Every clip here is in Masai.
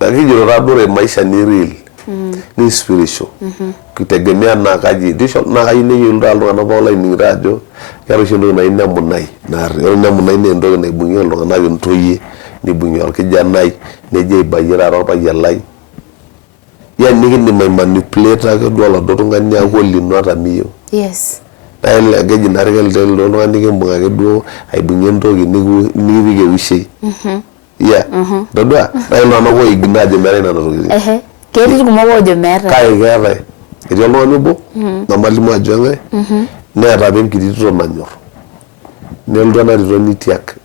Lakini radore maisha ni real. Ni spiritual. Kitegemea na kaji. Disho na kaji ni yulda alungana paula inirajo. Karo shindo na ina munai. Na ina munai ni ndo na ibungi alungana yuntoye. Ni bungi alkijanai. Neje ibayira ropa yalai. Ya ni may manipulate ake dola dotunga ni akoli no atamiyo. Yes. Dahil geji narigel del do no andi kembunga ake do ay bungen togi ni bige wishe. Yeah. Dodwa. Dahil no ko ignaje mere na rogi. Kedi kumogo jo mere. Kai gere. Edi no nyubo. Na malimu ajonge. Ne rabem kidito manyor. Nel do na ro nitiak.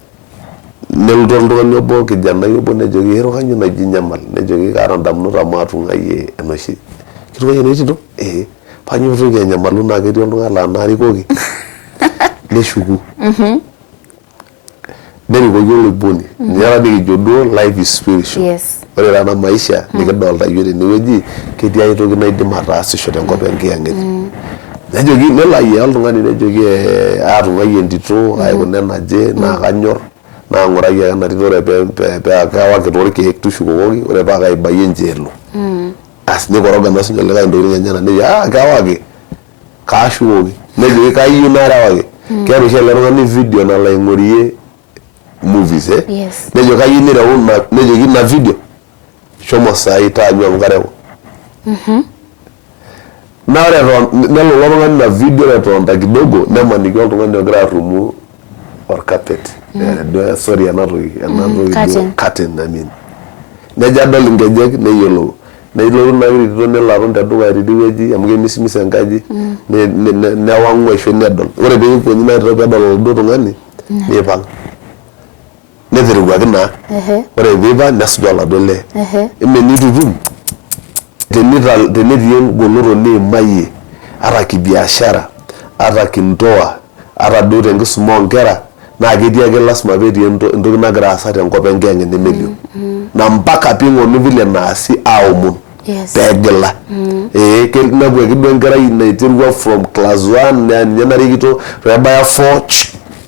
Nel do ndo nyobo ke janna yobo ne jogi hero kanyo na jinyamal ne jogi karan damnu ramatu ngaye enoshi. Kiro yene tido. Panyo fuge nyamalu na ke ndo ngala nari kogi. Ne shugu. Neri go yolo boni. Nyara bi jodo life is spiritual. Yes. Ore rana maisha ni ke dolda yore ni weji ke dia ito ke na idimata asisho tenko penki yange. Ne jogi ne la ye alungani ne jogi aru ngaye ndito ay ko nena je na kanyor. Na ngora ya na ridore pe akawa ke dore ke hektu shugogi ore ba ga bayen jelo as ne goroga na sunyo le ga ndo nyanya na ne ya akawa ke ka shugogi ne je ka yunara wage ke ro shele ni video na la ngorie movies Yes. ne je ka yinira una ne je na video shomo sai ta nyo ngarewo na ore ne lo na video na tonda kidogo ne manigyo to ngane gra rumu or carpet. Sorry, another curtain. I mean, Naja darling gajek ne yellow. Ne yellow na ri ne la ronda do ri diweji am ge miss angaji ne wangwe shwe ne don. Ore be ko ni na ro ga do to ngani. Ne bang. Ne veru ga na. Ore be ba nas do la do le. Me ni du dum. De ne yen goloro ne maye. Ara ki biashara. Ara ki ndoa. Ara do rengu smongera. Na gedia ge lasma be di ndo na grasa ten ko bengenge ne melio na mpaka pingo no vile na asi aumun pegela ke na bwe ge bengara ina itirwa from class 1 na nyana rigito rebaya 4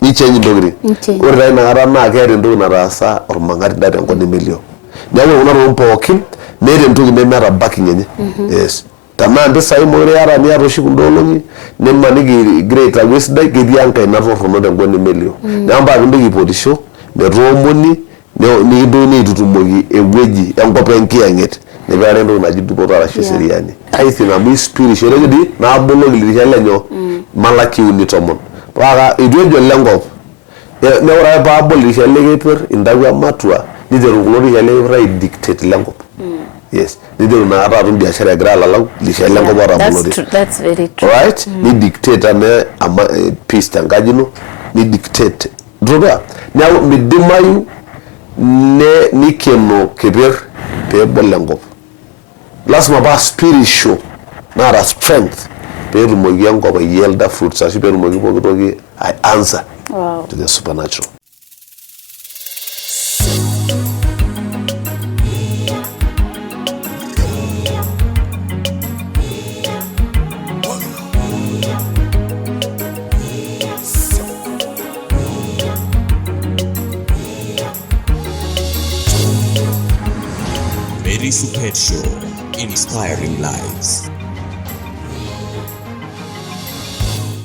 ni change dogri ore na ara na ke ndo na rasa or mangari da ten ko ne melio nyawe una ro mpokin ne ndo ne mera backing yenye yes tamande sai mo yara ni aro shikundolongi ne manigi great west day gedianka na ro no de ngone melio namba bindo gipodisho ne romoni ne ni do ni tutumogi eweji enkopenki yanget ne bare ndo na jidu botara sheseriani aisi na mi spiritualedi na bolo gili nyo malaki uni tomon waga idwejo lengo ne ora ba bolo shele per indagwa matwa ni de rugulori shele right dictate lengo. Yes, they do not have to be a share grala, that's very true. Right? Ni dictate and peace tangajino, ni dictate. Droga. Now me demayu ne ni kemo keber pe bolengo. Last ma spiritual, not a strength. Pe rumogiango ba yelda fruits, as pe rumogi I answer to the supernatural. Mary Supet Show, inspiring lives.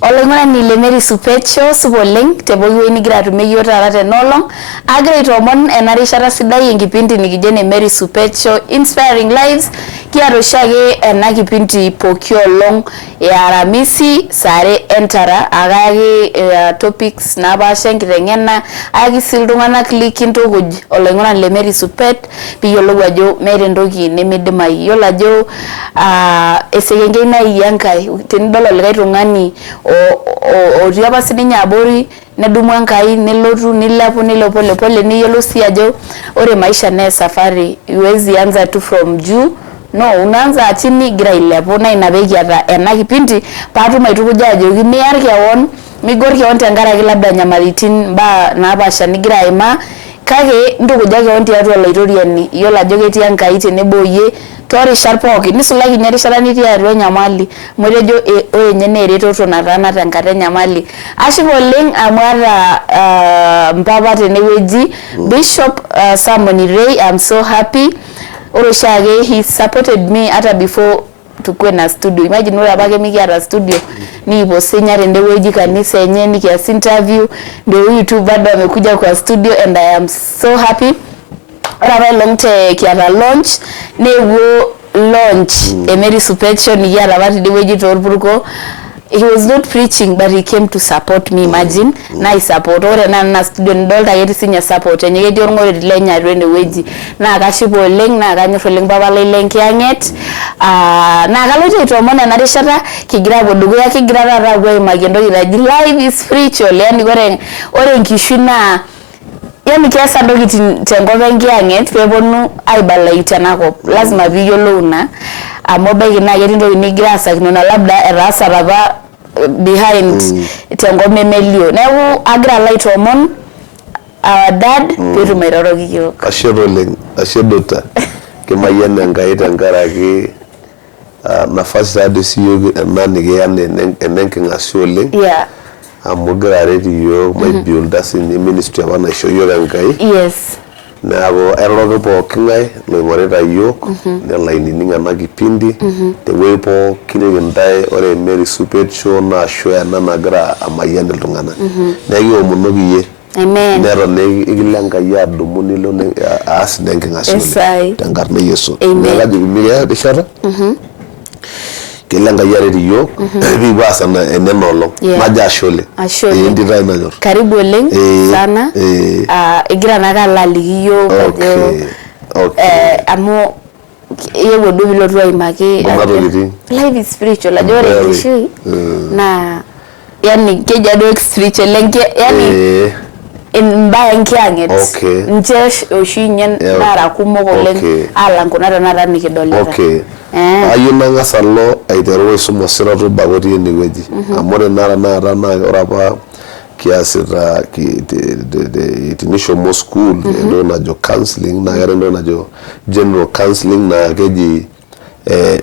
Olengona ni le Mary Supet Show suboleng tebogi ni gira tumeyo tara tenolong agre tomon enarishara sidai engipindi nikijene Mary Supet Show inspiring lives kiaro shage ena kipindi pokio long ya Aramisi sare entara agage topics na basha nkitengena agi sildungana click into guj olengona le Mary Supet piyolo wajo mere ndogi nemedema yola jo esegenge na yankai tindolo legai tungani o riaba sidinya abori nedumu enkai nelotu nilepu pole niyelo si ajo ore maisha ne safari iwezi anza tu from juu no unaanza chini gira ilepu na inabeki ata ena kipindi patu maitukuja ajoki miyar keon migor keon tenkaraki labda nyamalitin ba naapasha nigira aima kake ntukuja keon tiatua oloitoriani iyiolo ajo ketii enkai tenebo yie torishat pookin nisulaki ina rishata nitii atua nyamali motejo ore nye na eretoto nataana tenkata nyamali ashipa oleng amu ata mpapa tenewueji Bishop Simon Ray. I'm so happy Oroshage, he supported me hata before tukue na studio. Imagine ule abage mikiata studio ni posenya rende weji kanisa yenye nikias interview ndio huyu tu bado amekuja kwa studio and I am so happy. Ora long te kiata launch newo launch Emery Supetio ni yara bati de weji torpuruko. He was not preaching but he came to support me, imagine. Na support ore na studio ndolta yeti sinya support enye yeti orngore dilenya rende weji na akashipo leng na akanyor oleng baba leng kianget na akaloje itomona na rishata kigira bodugo kigira rara gwe magendo iraji life is spiritual yani ore nkishu na yani kiasa ndokitin tengobe ngianget pebonu aibala itanako lazima biyolo na amobe na yeti ndo nigira sakino labda erasa raba behind tengome melio newu agra light hormone our dad peru merorogi yo ashedota kemayana ngai tangaraki nafasi hadi siyo nani geyane enenkinga siole yeah amugra ready yo my build us in the ministry of ana show yo ngai yes nabo erogo po kingai loimoreta yok ne line ninga magipindi the way po kinegendai ore Emery Supetio na show ya nanagra amayane ltungana negi omunogi ye amen nero ne igilanga ya dumuni lo ne as denkinga sole tangarne Yesu nagaji miya bishara kelanga yare yo bi basa na enemolo maja shole ndi rai najor karibu leng sana igira naga lali yo amo yewo dubilo tuwa imaki life is spiritual ajore kishui na yani keja do spiritual lenke yani mbaya nkianget njesh oshinyen nara kumoko leng alango nara nikidolera ayuna ngasalo aitero sumo siratu bagoti ni weji amore nara na orapa kiasira ki the initial school ndo najo counseling na yare ndo najo general counseling na keji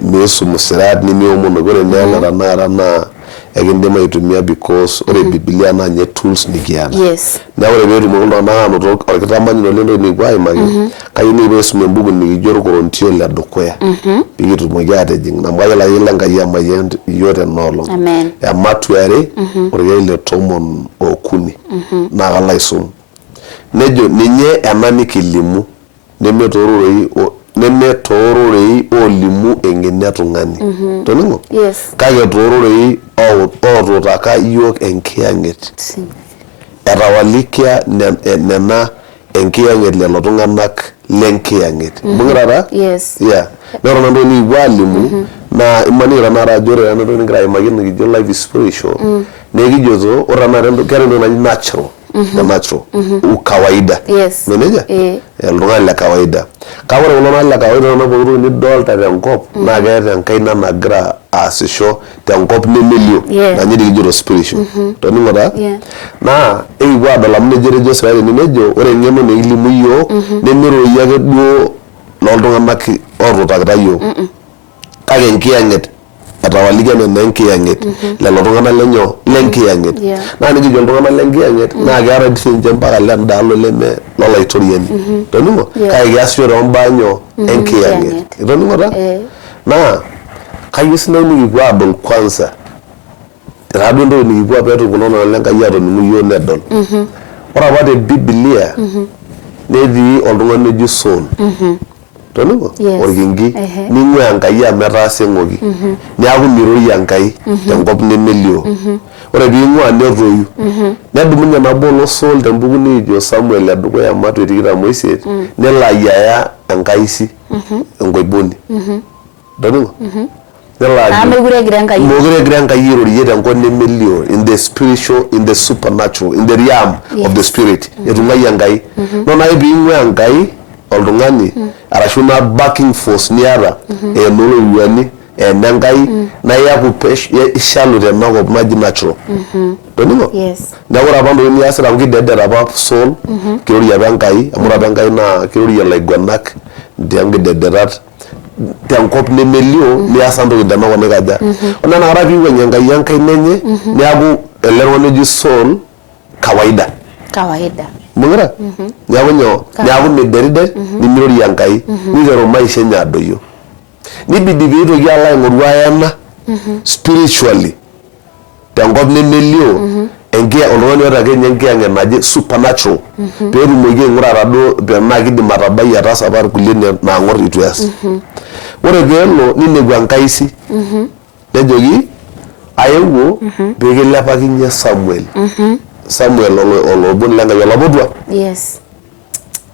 mesu musirat ni miomo ngore nara na egende maitumia because ore biblia na nye tools nikiana yes na ore beru mo ndo na no to orkitamanyi no lendo ni gwai magi kayini besu membugu ni joro korontio la dokoya bigitu mo yade jing na mbaya la yilanga ya mayend yote nolo amen ya matuare ore ile tomon okuni na galaisum nejo ninye amani kilimu neme tororei olimu engene atungani toningo yes kage tororei ototaka yok enkianget erawalikia nena enkianget lelo tunganak lenkianget bungrara yes yeah nero nando ni walimu na imanira nara jore nando ni gra imagine gijo life is spiritual negijozo orana ndo kare ndo na natural the natural ukawaida yes meneja elunga la kawaida kawara ulona la kawaida na buru ni dolta de ngop na gere nkaina na gra asisho de ngop ni melio na nyidi gijoro spiritual to ni ngoda na ewa dola mne jere jo sra ni nejo ore ngemo ne ilimu yo ne miro yage duo lolunga maki orota gdayo kage nkianget atawaliga na nkianget la lolunga lenyo lenkianget na ni gijo lolunga lenkianget na gara disinje mpaka lenda lo leme lola itorieni tonimo kai gasyo rombanyo enkianget tonimo ra na kayisina ni gwa bol kwanza rado ndo ni gwa peto kunono lenga yaro ni yo nedol ora wade biblia nevi olunga neju soul tonimo orgingi ninwe angai ya merase ngogi nyagu miro yangai tengop ne melio ore biingwa ne royu nedumunya na bolo soul tembugu ni jo Samuel aduko ya matu etikira Moiset ne la yaya angaisi ngoiboni tonimo mogure granga yiro yede ngonne melio in the spiritual, in the supernatural, in the realm of the spirit yetunga yangai no na biingwa angai olungani arashuna backing force niara enolo yuani enangai na yaku pesh ishalo de nago maji natural tonimo na ora bando ni asira ngide raba soul kirori ya bangai amura bangai na kirori ya laigwanak ndiange de rat tankop ne melio ni asando de nago ne gaja ona na arabi wenye ngai yankai nenye ni abu elerone ji soul kawaida Mungera? Nyago nyo, nyago mederide, ni mirori yankai, ni zero maisha nyadoyo. Ni bidibiro ya la ngurwayana spiritually. Tangop ne melio, engia olwani wata kenya engia ngemaje supernatural. Peru moge ngurarado pe magidi marabai atasa bar kulene na ngor itu yas. Ore gelo ni negwankaisi. Nejogi ayewo peke lepakinye Samuel. Samuel olobon lenga yolabodwa. Yes.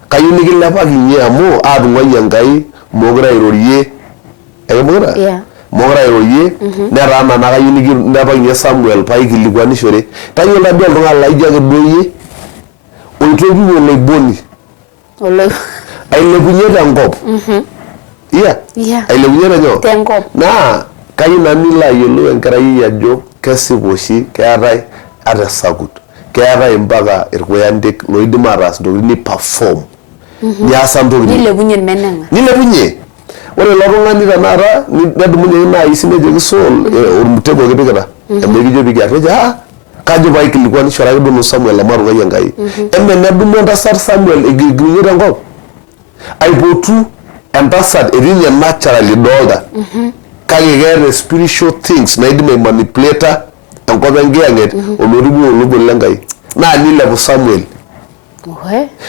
Kayu nikilepakinye amu adung'ai Enkai mogira airorie. Mogira? Yeah. Mogira airorie netaana na kayu nikilepakinye Samuel paikilikuanishore. Tayiolo duo oltung'ani laijo ake duo iyie oitoki oloiboni. Ailepunye tenkop. Yeah. Ailepunye tenyo. Tenkop. Naa kayu nanu ilo ayiolou enkerai ajo kesipa oshi keetai ate sakut. Keetai mpaka irkuyantik loidim ataas ntokitin ni perform. Niasa ntokitin. Nilepunye menenga. Nilepunye. Ore ilo tung'ani tanakata nedumunye naa isi nejoki Saul ormutego kipikita. Emekijo pikiarr kajo paikilikuanishore ake duo Samuel amarung'ai Enkai. Eme nedumu entasat Samuel egirgirunye tenkop. Aipotu entasat etii nye naturally dolta. Kake keeta spiritual things naidim aimanipulata enkop enkiyang'et oloribu olobo lenkai. Naa nilepu Samuel.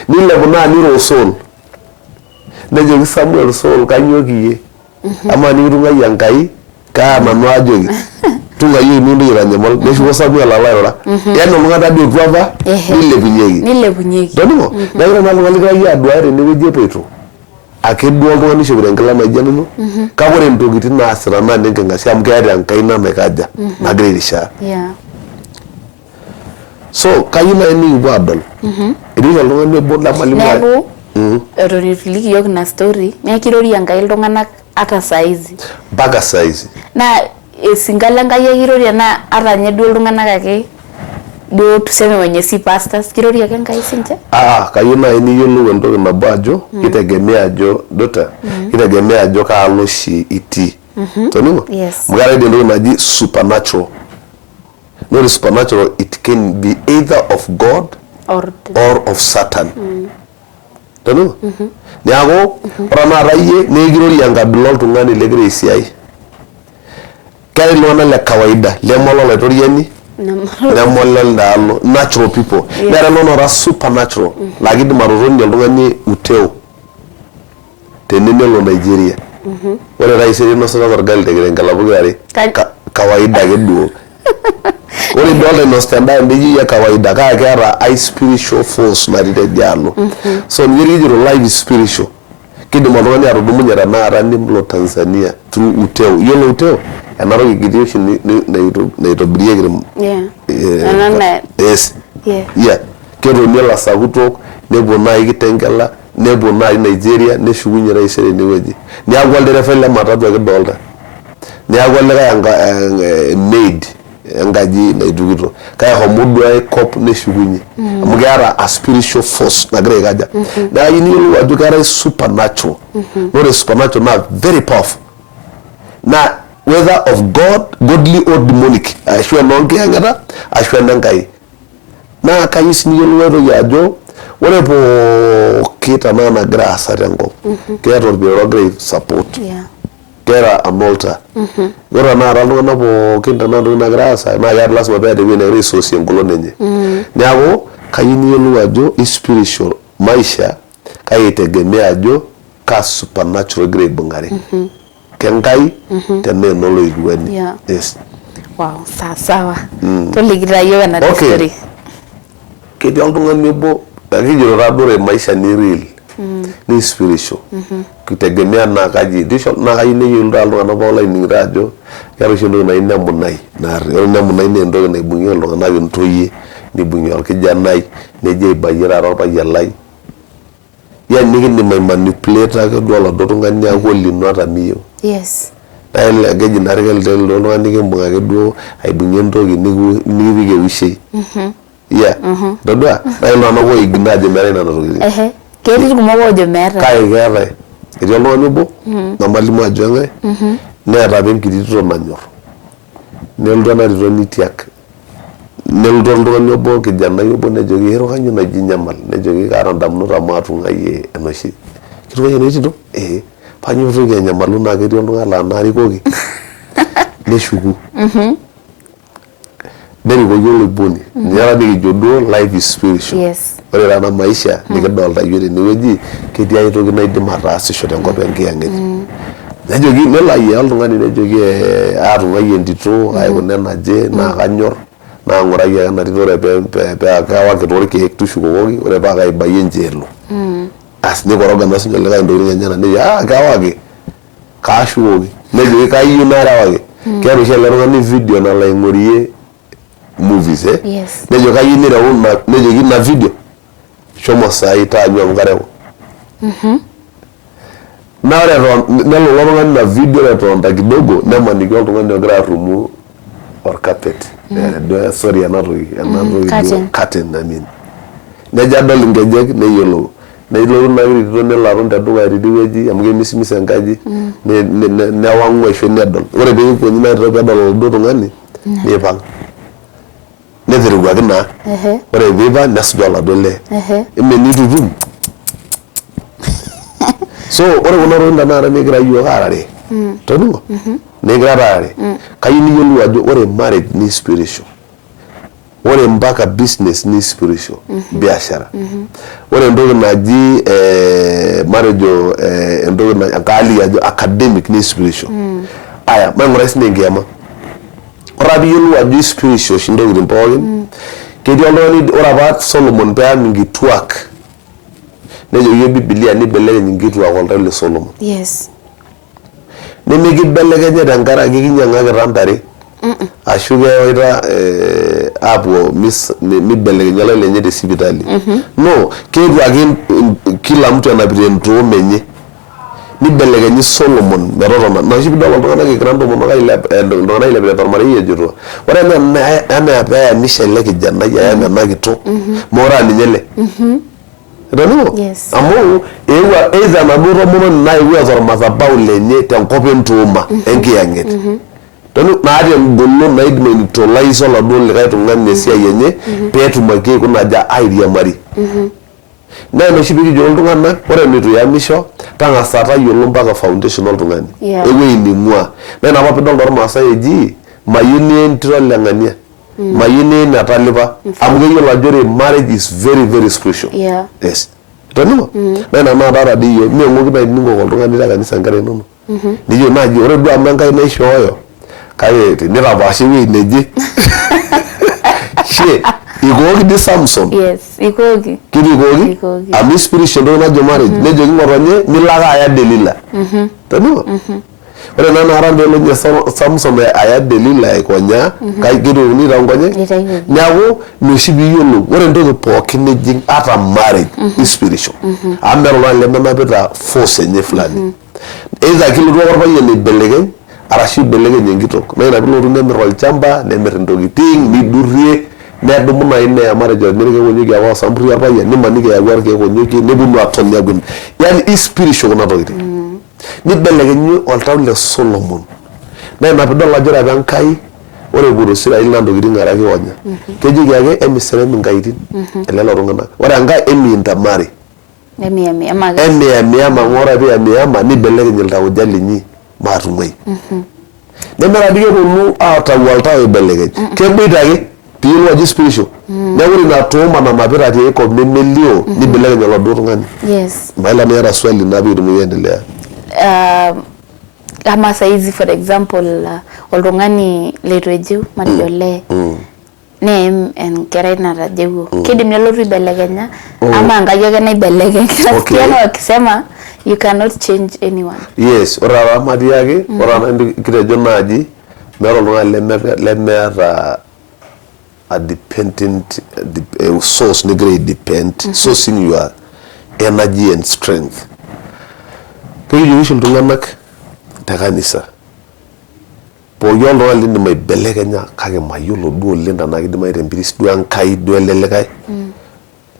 Nilepu naa niro Saul. Nejoki Samuel Saul kanyoo kiyie. Ama nikitung'ai Enkai kaa nanu ajoki. Tung'ayie mintoki aitanyamal. Neshuko Samuel alo airura. Yani oltung'ani ade otu apa nilepunyeki. Toning'o? Neeku ore naa oltung'ani likigira aduaya tenewueji epoito. Ake duo oltung'ani ishopito enkila naijo nenu. Kake ore ntokitin naasita naa nenking'asia amu keeta enkaina naikaja nagira airishaa. So kayieu nai nikipuo adol. Etii oltung'ani obo lemalimu. Neeku eton itu iliki yiok ina story naa kirori Enkai iltung'anak ata saizi. Mpaka saizi. Naa esingala Enkai kirori enaa ata nye duo iltung'anak ake duo tuseme wenye si pastors kirori ake Enkai sinche. Kayieu nai niyiolou entoki nabo ajo kitegemea ajo kitegemea ajo kaalo oshi itii. Toning'o? Yes. Amu keetai entoki naji supernatural. Not supernatural, it can be either of God or of Satan. Toning'o? Neeku ore tenakata iyie nekirori enkabila oltung'ani ligira esiai. Keetai iltung'anak le kawaida lemolo laitoriani nemolo ndaalo natural people. Neetai iltung'anak supernatural laa kidim atotoni oltung'ani uteo tenenelo Nigeria. Ore taisere inosita orgali tenkelapu are kawaida ake duo. Ore dolta inosita endaa ndiji ya kawaida kake keeta high spiritual force natii tedialo. So nijito live spiritual. Kidim oltung'ani atudumunye tanakata nilo Tanzania through uteo. Yiolo uteo? Enatoki kiti oshi naitobirieki. Yes. Yeah. Ketoni lasakutok nepuo nai Kitengela nepuo nai Nigeria neshukunye taisere enewueji. Neeku olderefai le matatu ake dolta. Neeku olikae maid enkaji naitukito. Kaya homo duo aikop neshukunye. Amu keeta a spiritual force nagira aikaja. Naa yiolo ajo keetai supernatural. Ore supernatural naa very powerful. Naa whether of God, godly or demonic. Ashu enonkiyang'eta, ashu enenkai. Naa kayieu sii niyiolou aitoki ajo ore pooki tanakata nagira aasa tenkop. Keeta orpiro ogira support. Keeta an altar. Ore tanakata iltung'anak pookin tanakata ntokitin nagira aasa naa keeta lasima peeta ewueji nagira aisosie engolon enye. Neeku kayieu niyiolou ajo spiritual maisha kake itegemea ajo ka supernatural egira aibung'are. Kenkai tenaa enoloiruani. Yes. Wow, sawa. Tolikita yiok ena story. Ketii oltung'ani obo akijito taadore maisha ni real. Ni spiritual. Kitegemea naa kaji. Naa kayieu neyiolou iltung'anak pookin laining'ito ajo keeta oshi entoki naji nemunai. Ore nemunai naa entoki naibung'ie iltung'anak intoyie, nibung'ie orkijanai, nejo aibayie taata orpayian lai. Yani nikidim aimanipulate ake duo oladuo tung'ani aaku olino ata miyieu. Yes. Naa keji naa kelelek oltung'ani kimbung' ake duo aibung'ie entoki nikipik ewishei. Todua naa iltung'anak oigil ajo meetai nena tokitin. Ketii irkumok oojo meetai. Kake keetai. Etii oltung'ani obo namalimu ajo eng'ae neeta apa enkiti tito nanyorr. Nelotu ena tito nitiak. nelotu oltung'ani obo kijanai obo nejoki ero kanyo naji nyamal nejoki kaata ndamunot amu atung'ayie enoshi kitung'ayie enoshi tito panyo toki anyamalu naa ketii oltung'ani laa narikoki neshuku nerikoki oloiboni nyara nikijo duo life is spiritual ore taata maisha nikidolta yiok tenewueji ketii ai toki naidim ataasisho tenkop enkiyang'et nejoki nelo ayia oltung'ani nejoki atung'ayie entito aikuna enaje naa kanyorr naa ng'uraki ake ena tito ore pee kawaki toorkeek tushukokoki ore paa kaibayie ncheelo as nikoroga naa sinye likae ntokitin enyenak nejo kawaki kaashukoki nejoki kayieu narewaki keeta oshi ele tung'ani video nalo aing'orie movies nejo kayieu nireu nejoki ina video shomo saai taanyu amu kareu na ore nelo ilo tung'ani ina video etonta kidogo nemaniki oltung'ani ogira arrumu orcarpet sorry enatoki curtain I mean nejo adol inkejek neyiolou nelotu naa kitito nelo aton tedukuya tidie wueji amu kemisimis enkaji newang'u aisho nedol ore pee ikonyi naa peedol oladuo tung'ani nipang netirikuaki naa ore piipang nesuj oladuo lee ime nitutum so ore kuna tokitin tanakata nikigira yiok aarare toning'o nikigira aarare kayieu niyiolou ajo ore marriage ni spiritual ore mpaka business ni spiritual biashara ore entoki naji matejo entoki naji akali ajo academic ni spiritual aya maing'urai sinye enkiyama ore piyiolou ajo spiritual oshi ntokitin pookin ketii oltung'ani ore apa Solomon peam inkituak nejoki Biblia nibelekeny inkituak oltau le Solomon nemekibelekenye tenkaraki kinyang'akita ntare ashu kewaita apuo mibelekenya oltau lenye te sipitali no keetu ake kila mtu anapita entoom enye nibelekenyi Solomon metotona na oshi pidol oltung'anak egira ntomonok ailepita tormarei ejito ore enaa peeyamisha ele kijanai ayam ena kitok moraa ninye le amu eewua either enaduo tomononi naewuo atormadhabau lenye tenkop entuuma enkiyang'et naata engolon naidim aineutralize oladuo likae tung'ani esiai enye peetumoki aikunaja airiamari naa enoshi pikijo iltung'anak ore enitu iyamisho tang'asa tayiolo mpaka foundation oltung'ani ewueji ning'ua naa ina apa pidol tormaasai eji mayieu nie entito leng'ania mayieu nie netalipa amu keyiolo ajo ore marriage is very very spiritual toning'o naa ina naata dii yiok meng'oki nai ning'ok oltung'ani te kanisa nkera inonok nijo naaji ore duo amu Enkai naishooyo kake tenitapaasha ewueji neje ikooki di Samson ikooki amu spiritual ntoki najo marriage nejoki ng'otonye milo ake aya Delila toning'o ore naa naara pelo nye Samson aya Delila aikonya kitokini aitau nkonyek neeku inoshi piiyiolou ore entoki pookin nejing ata marriage spiritual amu meeta oltung'ani lemenapita force enye fulani either kilotu ake orpayian aibelekeny arashu ibelekeny enkitok naa ina pilotu nemirr olchamba nemirr intokiting nidurrie nedumu nai neya matejo nirkekonyoki ake osamburi orpayian nimaniki eyau orkekonyoki neponu atoni akwin yani spiritual kuna tokiting nibelekenyi oltau le Solomon naa ina pidol ajo ore apa Enkai ore epuoto sirai naa ntokiting are ake onya kejoki ake emisirem inkaitin elelo tung'anak ore enkae emiintamari emiama ng'ora pii emiama nibelekeny iltauja linyi maatumai nemera dii keponu aatau oltau aibelekeny keboita ake piilo ajo spiritual neeku ore ina tooma nanapita tiaikop nemelio nibelekeny oladuo tung'ani maila niata swali naa piitumoki aendelea kama saizi for example oltung'ani leitu ejiu matejo lee neem enkerai natajeuo kidim nelotu aibelekenya ama Enkai ake naibelekeny nasikia wakisema you cannot change anyone ore apa matiaki ore ana kitejo naaji meeta oltung'ani lemeeta a dependent source nigira aidepend sourcing your energy and strength pekijoki oshi iltung'anak te kanisa pooki oltung'ani lindim aibelekenya kake mayiolo duo oleng tenaa kidim aitempiris duo Enkai duo ele likae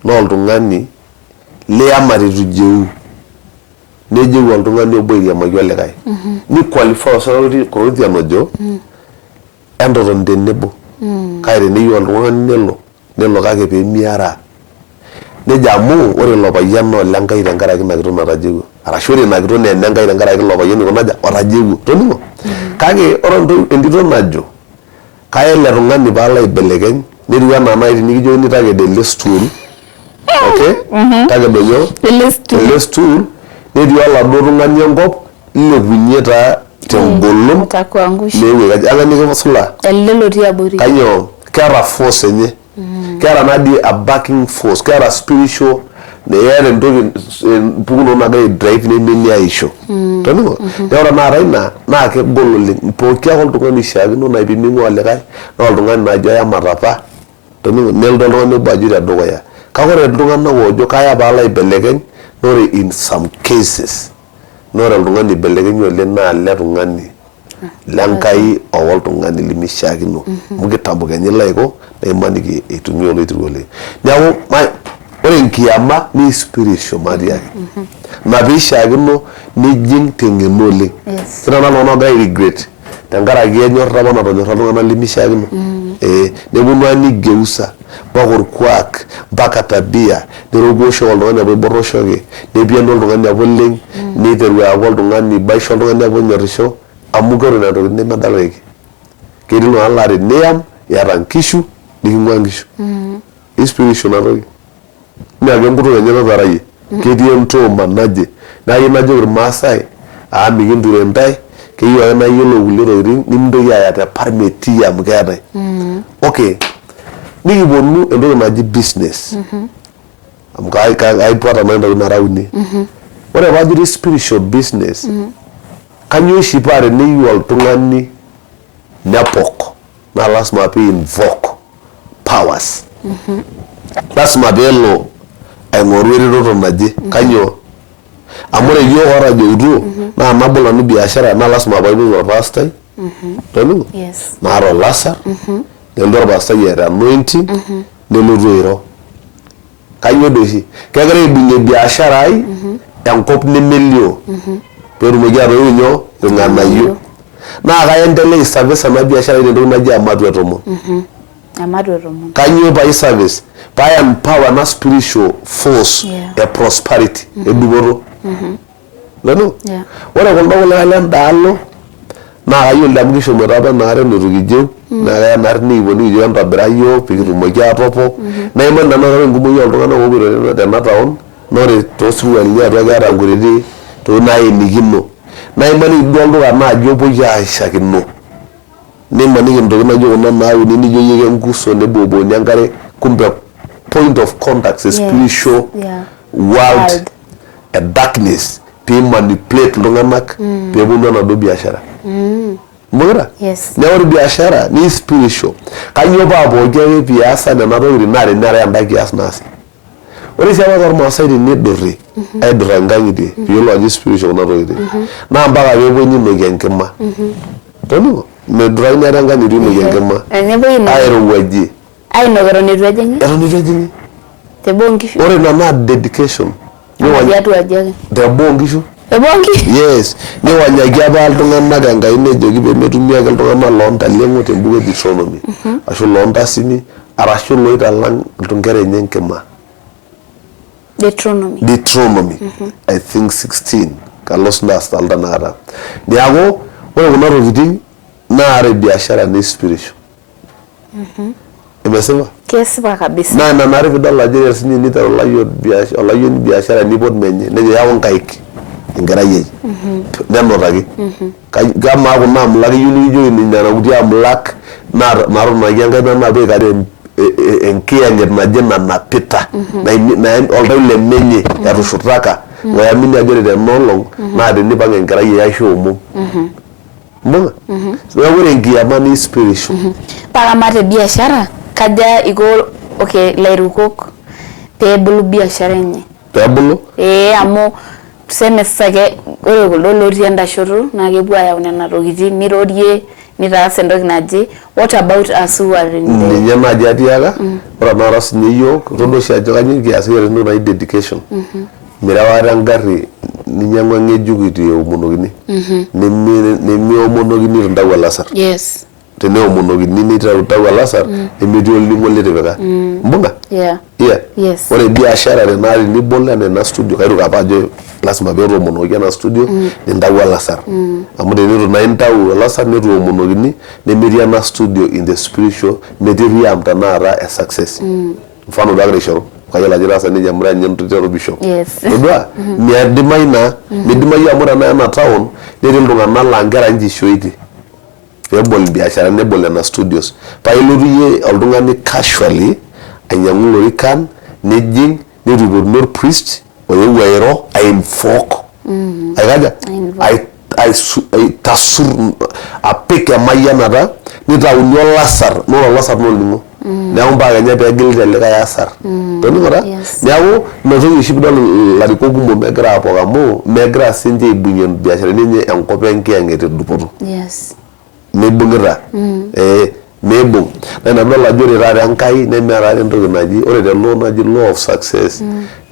naa oltung'ani liamari itu jeu nejeu oltung'ani obo airiamaki olikae ni qualify Corinthian ojo entotoni tenebo kake teneyieu oltung'ani nelo kake peemiara neja amu ore ilo payian naa olenkai tenkaraki ina kitok natajeuo arashu ore ina kitok naa enenkai tenkaraki ilo payian ikonaja otajeuo toning'o kake ore entito najo kaya ele tung'ani paalo aibelekeny netiu enaa naaji tenikijokini taked ele stool okay taked nyoo ele stool netii oladuo tung'ani enkop nilepunye taa tengolon neewe anga nikisula ele lotii abori kanyoo keeta force enye keeta nadii a backing force keeta spiritual neeta entoki mpukuno nagira drive nemeni aisho toning'o neora naata ina naa kegol oleng pooki ake oltung'ani shaakino naipimi ng'ua likae naa oltung'ani najo aya matapa toning'o nelotu oltung'ani obo ajo tedukuya kake ore iltung'anak oojo kaya paalo aibelekeny nore in some cases nore oltung'ani ibelekenyi oleng naa ele tung'ani lenkai oltung'ani limishaakino amu kitambo kenye laiko naimaniki eitumia oloitiru oleng neeku ore enkiama ni spiritual mariake ina piishaakino nijing teng'eno oleng kira naa iltung'anak ogira regret tenkaraki enyorra apa natonyorra iltung'anak limishaakino neponu anigeusa mpaka orkuak mpaka tabia nerokuosho oltung'ani apa iborroshoki nepianu oltung'ani apa oleng niteru aaku oltung'ani baisho oltung'ani apa onyorrisho amu kore nena tokitin nemedalaki ketii iltung'anak laa teniyam iyata nkishu niking'ua nkishu spiritual natoki neake enkutuk enye natarayie ketii entooma naje nayieu najoki irmaasai mikinture ntae keyieu ake naa iyiolo kulie tokitin nimintoki aya te parmetia amu keetae okay nikiponu entoki naji business amu kaipota naa entoki nara uni ore paajito spiritual business kanyioo oshi paa teneyieu oltung'ani nepok naa lasima pee invoke powers lasima peelo aing'oru eretoto naje kanyioo amu ore yiok ootajoituo naa nabol nanu biashara naa lasima paipotu orpastai toning'o naata olasar nelotu orpastai eeta anointing nelotu airo kanyioo doi oshi kegira aibung'ie biashara ai enkop nemelio peetumoki atoiu nyoo irng'anayio naa kaendelea aiservice ena biashara ai tentoki naji amatu etomon kanyioo pai service paya empower na spiritual force e prosperity edupoto leno ore kuldo kulikae lendaalo naa kayiolo amu kishomoita apa enaare nitu kijeu naa kaya naari nikiponu kijeu entobira yiok pikitumoki atopok naa iman nanu enkumoki oltung'anak oopoito tena taon naa ore toosurualini atua keeta nkutiti tokitin naenikino naa imaniki duo olduka naaji opoki aishakino nimaniki ntokitin naijio kuna nauni nijo yie kenkuso neboboni enkare kumbe point of contact spiritual world a darkness pee manipulate iltung'anak peeponu enaduo biashara mbona na ore biashara ni spiritual kanyioo paa pooki ake piasa nena tokitin naa tenara enda kias naasi ore sii apa tormaasai tenidurri aidurra nkang'itie piyiolo ajo spiritual kuna tokitin naa mpaka peepoi ninoki enkima toning'o medurrakini ate enkanyit inoki enkima airowuajie eton eitu ejing'i teboo nkishu ore ina naa dedication teboo nkishu yes niwanyaki apa iltung'anak enkai nejoki peemetumi ake iltung'anak loontalieng'o tembuku e Deuteronomy ashu loontasimi arashu loitalang' nkera enye enkima Deuteronomy I think 16 kalos ndaas taltanakata neeku ore kuna tokitin naa are biashara ni spiritual imesipa kesipa kabisa naa ina nare pidol ajo sinye niteru olayioni biashara nipot menye nejo yau nkaik enkerai ai nenotaki kama kuna amulak iyieu nikijoki nena kuti amulak naatonaki enkaina naa peikare enkiyang'et naje nanapita oltau lemenye etushutaka loyamini ajo ore tenolong naa tenipang' enkerai ai aisho omom mbona neeku ore enkiama ni spiritual pakamate biashara kaja iko lairukok peebulu biashara enye peebulu amu tuseme sasa ore kuldo lotii endashoto naa kepuo ayau nena tokitin nirorie nitaas entoki naje what about us who are in the ninye naaji atiaka ore naara sinye yiok todua oshi ajo kanyioo kiasiki ore entoki naji dedication mirewata engarri ninyang'ua ng'ejuk itu eomonokini nemiomonokini itu ntau olasar teneomonokini nitau olasar nemetii olning'o litipika mbung'a Yes. ore biashara tenaa tenibol ena studio kairuka apa ajo lasima peetomonoki ena studio nintau olasar amu tenitu naa intau olasar netu omonokini nemetii ena studio in the spiritual metii tanakata a success mfano dagira ishoru kayiolo ajo taasa ninye amura ninye ntutero bishop odua miadimayu naa midimayu amu tenaa ena town netii iltung'anak laa nkera nje ishoitie peebol biashara nebol nena studios paa ilotu iyie oltung'ani casually ainyang'u lorikan nejing neripotuno orpriest oewuo airo ainvoke aikaja aitasur apik emayianata nitauni olasar nolo olasar nolning'o neeku mpaka kenya peegili telikae asar toning'ota neeku inatoki oshi pidol ilarikok kumok megira apok amu megira sinche aibung'ie biasharani enye enkop enkiyang'et edupoto meibung'ita meibung na ina pidol ajo ore taata Enkai nemeeta entoki naji ore te law naji law of success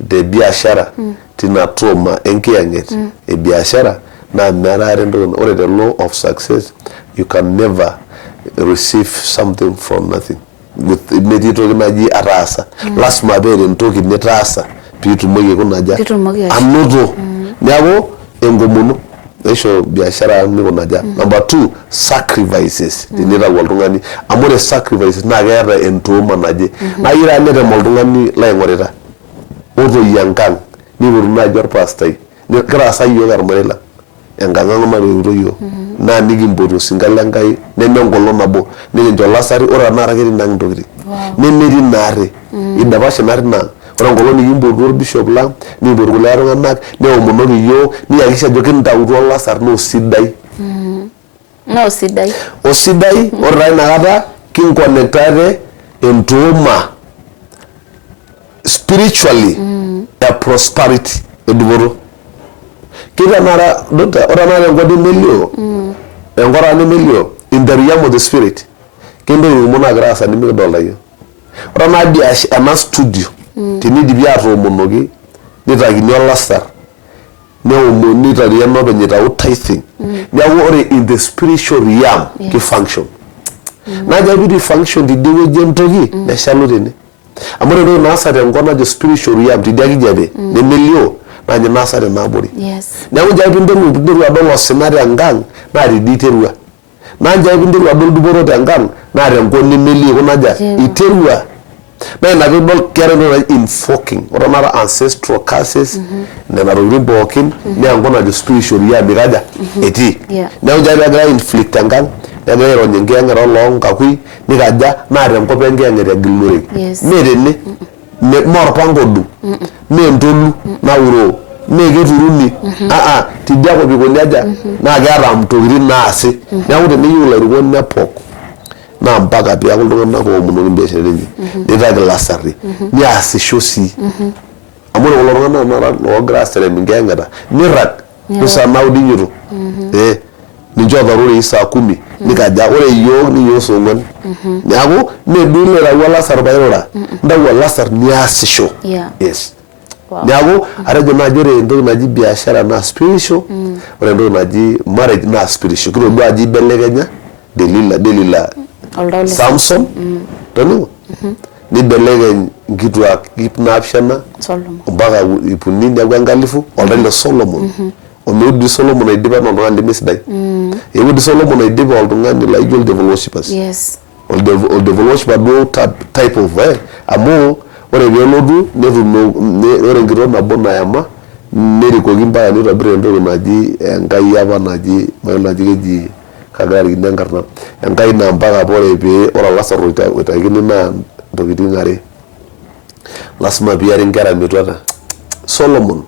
te biashara tina toma enkiyang'et e biashara na meeta entoki ore te law of success you can never receive something from nothing metii toki naji ataasa lasima peeta entoki nitaasa piitumoki kunaja anoto neeku enkomono naisho biashara mikunaja number 2 sacrifices tinitau oltung'ani amu ore sacrifices naa keeta entooma naje naa ira netem oltung'ani laing'orita otoi enkang nipotu naaji orpastai kitaasa yiok ormarei lang enkang'ang mareuto yiok naa nikimpotu osinka lenkai neme enkolong nabo nikincho olasari ore tanakata ketii nang intokitin nemetii naarri idapash naarri naa ore enkolong nikimpotu orbishop lang nikimpotu kulie tung'anak neomonoki yiok niyakikisha ajo kintautuo olasar noosidai osidai ore taa inakata kinkonektate entooma spiritually a prosperity edupoto kitanara ore tanakata enkop nemelio in the realm of the spirit kentoki kumok nagira aasa nimikidolta yiok ore naadi ena studio tenidipi atoomonoki nitakini olasar neomoni nitari enopeny itau tithing neeku ore in the spiritual realm kifunction naja piti function tidie wueji entoki neshalu tene amu ore entoki naasa tenkop najo spiritual realm tidie akijape nemelio naa ninye naasa tenaabori neeku nja pinteru adol osina tenkang naa tidie iterua naa nja pinteru adol dupoto tenkang naa tenkop nemelio kunaja iterua na ina pidol keeta entoki naji invoking ore nara ancestral curses nena tokitin pookin naa enkop najo spiritual realm ikaja etii neeku nja pegira inflict enkang negira airony enkiyang'et oloonkakui nikaja naa tenkop enkiyang'et egilunoreki mee tene mee orpango odung mee ntolu nauroo mee keturuni tidie akop ikoni aja naa keeta ntokitin naasi neeku teneyieu ilairukok nepok naa mpaka piaku iltung'anak oomonoki biashara enye nitaki ilasarri niasisho sii amu ore kulo tung'anak loogira aserem enkiyang'eta nirrag saa naudi nyito ninche odharuri saa 10 nikaja ore yiok niyiok saa 4 neeku meduo iloitau olasar pairura ntau olasar niasisho neeku atejo naaji ore entoki naji biashara naa spiritual ore entoki naji marriage naa spiritual kitodua aji ibelekenya Delila Samson toning'o nibelekeny nkituak ip naapishana mpaka ipuni neeku 1000 oltau le Solomon omeudi Solomon aidipa oltung'ani lemesidai eudi Solomon aidipa oltung'ani laijo devil worshippers devil worshipper duo type of amu ore peelotu netuno ore enkitok nabo nayama nerikoki mpaka nitobir entoki naji enkai apa naji mayiolo ajo keji kagira arikino enkarna enkai naa mpaka ore olasar oitakini naa ntokitin are lasima piari nkera metuata Solomon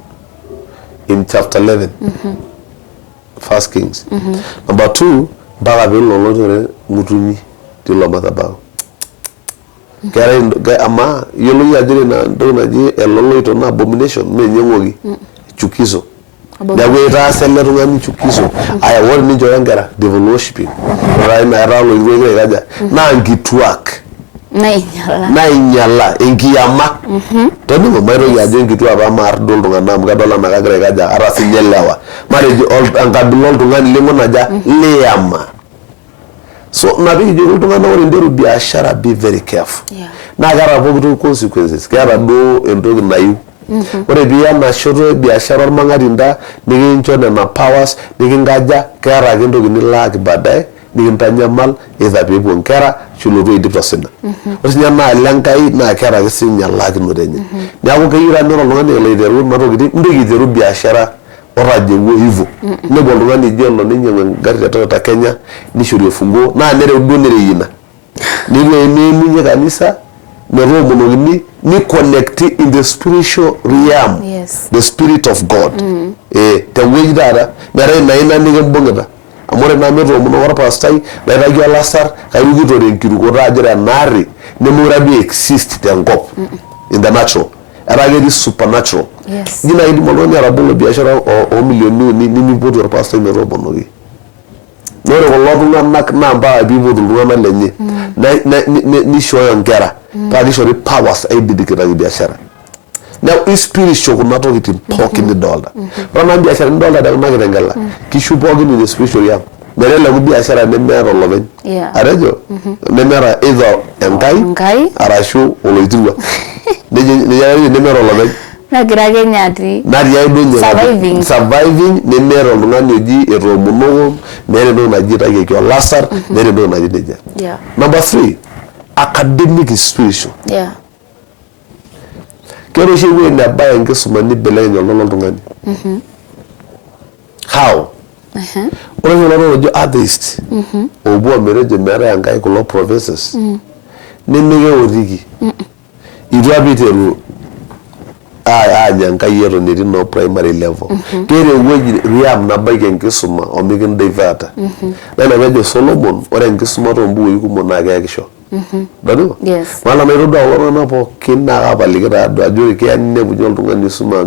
in chapter 11 First Kings number 2 mpaka peelolotore ng'utunyi tilo madhabahu kerai ama yiolo ajo na ntoki naji eloloito na abomination menyeng'oki chukizo neeku itaasa ele tung'ani chukizo aya ore ninche onkera devil worshiping rai na era loiweke ikaja naa nkituak nainyala enkiyama toning'o maitoki ajo nkituak apa maardol tung'anak amu kadol enaa kagira ikaja ata sinyelewa matejo enkabila oltung'ani ling'o naja liyama So nabi kijo iltung'anak ore nteru biashara be very careful. Na keeta pooki consequences. Keeta duo entoki nayieu. Ore pia na shoto biashara ormang'atinda nikincho nena powers nikinkaja keeta ake entoki nilaaki baadaye nikintanyamal either peepuo nkera chulotu aidip tosina. Ore sinye naa lenkai naa keeta ake sinye laakinoto enye. Neeku keyieu nira oltung'ani oloiteru kuna tokitin ntoki aiteru biashara orajewuo hivyo. Nepuo oltung'ani ijo elo ninyang'u engari te Toyota Kenya nishori efunguo naa nereu duo nereyina. Niimunye kanisa metoomonokini ni connect in the spiritual realm. The spirit of God. Tewueji taata metaa ina nikimbung'ita. Amu ore naa metoomono orpastai naitaki olasar kairukitore enkirukoto ajo tenaari nemekure duo exist tenkop in the natural. Era ketii supernatural. Jina idim oltung'ani atabolo biashara o milioni uni nimipotu orpastai metoomonoki. Ore kulo tung'anak naa mpaka piipotu iltung'anak lenye nishooyo nkera paa kishori powers aididikitaki biashara. Now spiritual kuna tokitin pookin nidolta. Ore naa biashara nidolta tekuna kitengela kishu pookin in the spiritual realm. Meleleku biashara nemeeta olopeny. Atejo nemeeta either enkai arashu oloitirua. Nemeeta olopeny. Nagira Kenya ati. Natii ake duo surviving nemeeta oltung'ani oji etoomonoko meeta entoki naji itakieki olasar meeta entoki naji nejia. Number 3, academic spiritual. Keeta oshi ewueji nebaya enkisuma nibelekeny oltau loltung'ani. How? Ore kulo tung'anak ojo atheist opuo ometejo meeta enkai kulo professors nemekeotiki. Itu apa iteru anya enkai eton etii no primary level. Keeta ewueji realm nabaiki enkisuma omikindivata. Na ina pejo Solomon ore enkisuma toombukuui kumok naa keyakisho. Dado? Mala naitodua kulo tung'anak pookin naa kapaliki taado ajo keya ninepu oltung'ani isuma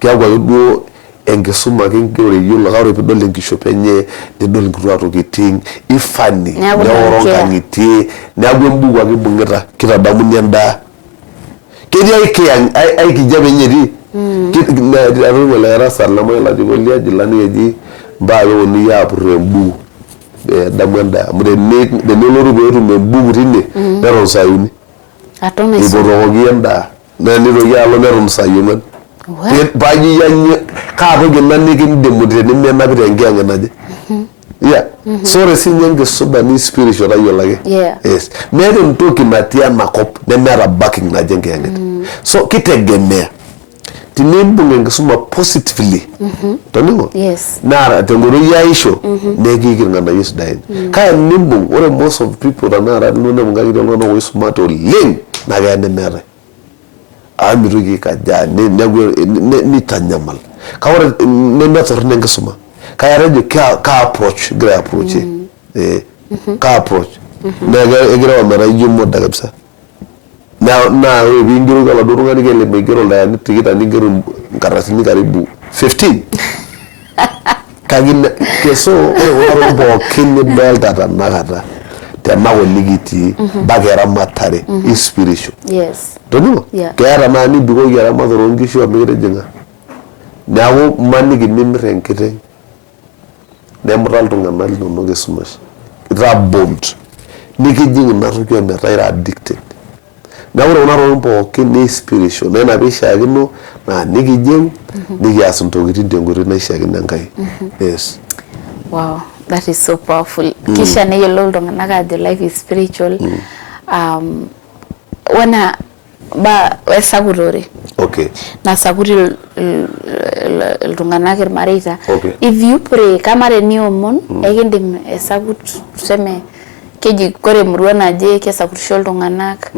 keeku ake duo enkisuma ake nkiro yiolo ore pidol enkishopo enye nidol nkituak tokitin ifani neoro nkang'itie neeku embuku ake ibung'ita kitadamuni endaa. Ketii ai kijape enye etii. Atum erasa lamayiolo liajilani eji mbaa peponunui aapurr embuku damu endaa. Amu tenelotu peetum embuku tine neton saayuni. Ipotokoki endaa. Nitoki alo neton saayung'an. Paji yanye kaatoki ina nikindimu tenemenapita enkiyang'et naje. So ore sinye enkisuma ni spiritual tayiolo ake. Yes. Meeta entoki natii enakop nemeeta backing naje enkiyang'et. So kitegemea tenimbung enkisuma positively. Toning'o? Naa tenkoitoi yaisho nekiiki irng'anayio sidain. Kake nimbung ore most of people tanakata ninepu nkang'itie oltung'anak oisumate oleng naa keya nemeetai. Mitoki aikaja nitanyamal. Kake ore nemetorrono enkisuma. Kaya atejo ka approach gira approach. Ka approach. Na egira omera ijo moda kabisa. Na ore pingiroki oladuo tung'ani kele megiro ildayani tikitam nigero nkardasini karibu 15. Kagina keso ore pookin nidolta tanakata tenako nikitii mpaka eramatare spiritual. Toning'o? Keeta naa nibikoki eramatare oonkishu omikitijing'a. Neeku maniki nimirr enkiteng nemuta iltung'anak linonok esumash. Ira bold. Nikijing ina toki ometaa ira addicted. Neeku ore kuna tokitin pookin ni spiritual. Na ina pishaakino naa nikijing nikias intokitin tenkoitoi naishaakino Enkai. Yes. Wow, that is so powerful. Kisha neyiolou iltung'anak ajo life is spiritual. Wana ba esakutore. Okay. Nasakuti iltung'anak irmareita. If you pray kama teniomon ekindim esakut tuseme keji kore emurua naje kesakutisho iltung'anak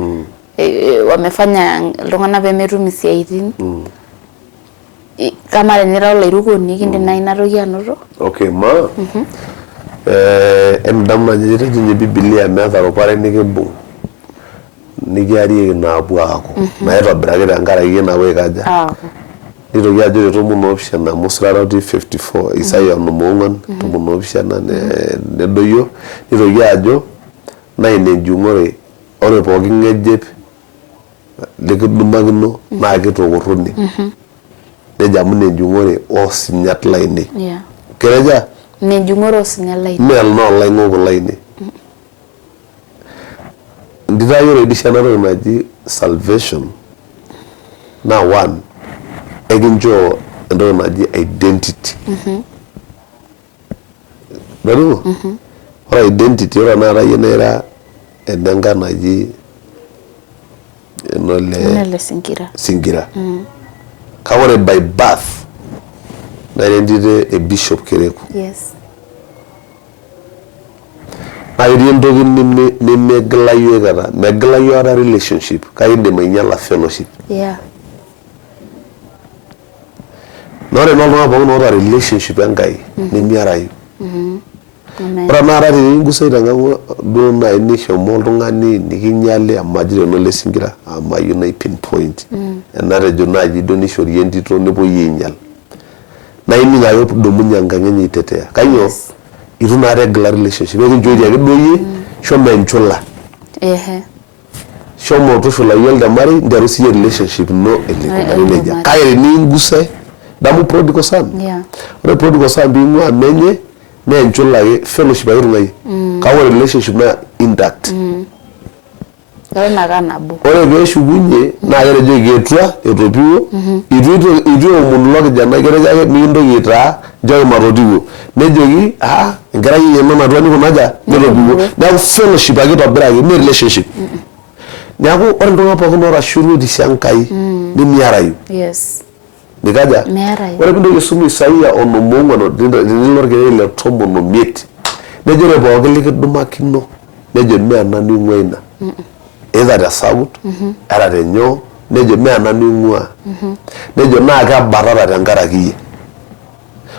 wamefanya iltung'anak pemetum isiaitin. Kama tenira olairukoni kindim nai inatoki anoto. Okay, ma. Endamu najo etejo Biblia meeta rupare nikimbung. Nikiarieki naapuo aaku naitobiraki tenkaraki napuo aikaja. Nitoki ajo etomon oopishana Musrara 54 Isaiah 14 tomon oopishana nedoyio. Nitoki ajo naa ina enjung'ore ore pooki ng'ejep likidumakino naa kitokorroni. Neja amu ina enjung'ore oosinyat lainei. Kereja? Ina enjung'ore oosinyat lainei. Mee oloing'ok lainei. nditayiolo edishanaro naji salvation na one ekincho entoki naji identity. Nalo ore identity ora na yenera enenga naji enole singira kawore by birth na identity a bishop Kereku. Yes. Ayiri ndogi ni meglayo gara meglayo ara relationship kaide mainyala fellowship. Yeah. Nore no no relationship engai ni miarayu. Ora nara ni ngusaita ngawo do na inisho moldungani nikinyale amajire no lesingira amayu na pinpoint. Enare jonaji donisho rientito nebo yinyal. Na imi ngayo do munyanga nyenye itetea. Kanyo itu na regular relationship ekinjori ake doyie shomo enchula shomo tushula yelda mari nderu si relationship no eleja kaire ni nguse damu prodigal son. Yeah. Ore prodigal son bingu amenye na enchula ake fellowship ayiru ngai kawo relationship na intact. Kana kanabo. Ore beshugunye na kerejo getua etopiwo itu omunulok jana kerejo ake mintoki itaa joy marotiwo nejoki ngara yiyema matwani kunaja netopiwo na fellowship ake tobiraki me relationship. Nyaku ore ntonga pokon ora shuru disiankai ni miarayu. Yes. Nikaja ore bindo yisumu Isaia onomongono dinilorgere le tomono miet nejore pokon likidumakino nejo me anani ngwaina. Either the sabut era the nyo nejo me anani ngwa nejo na aka barara tenkaraki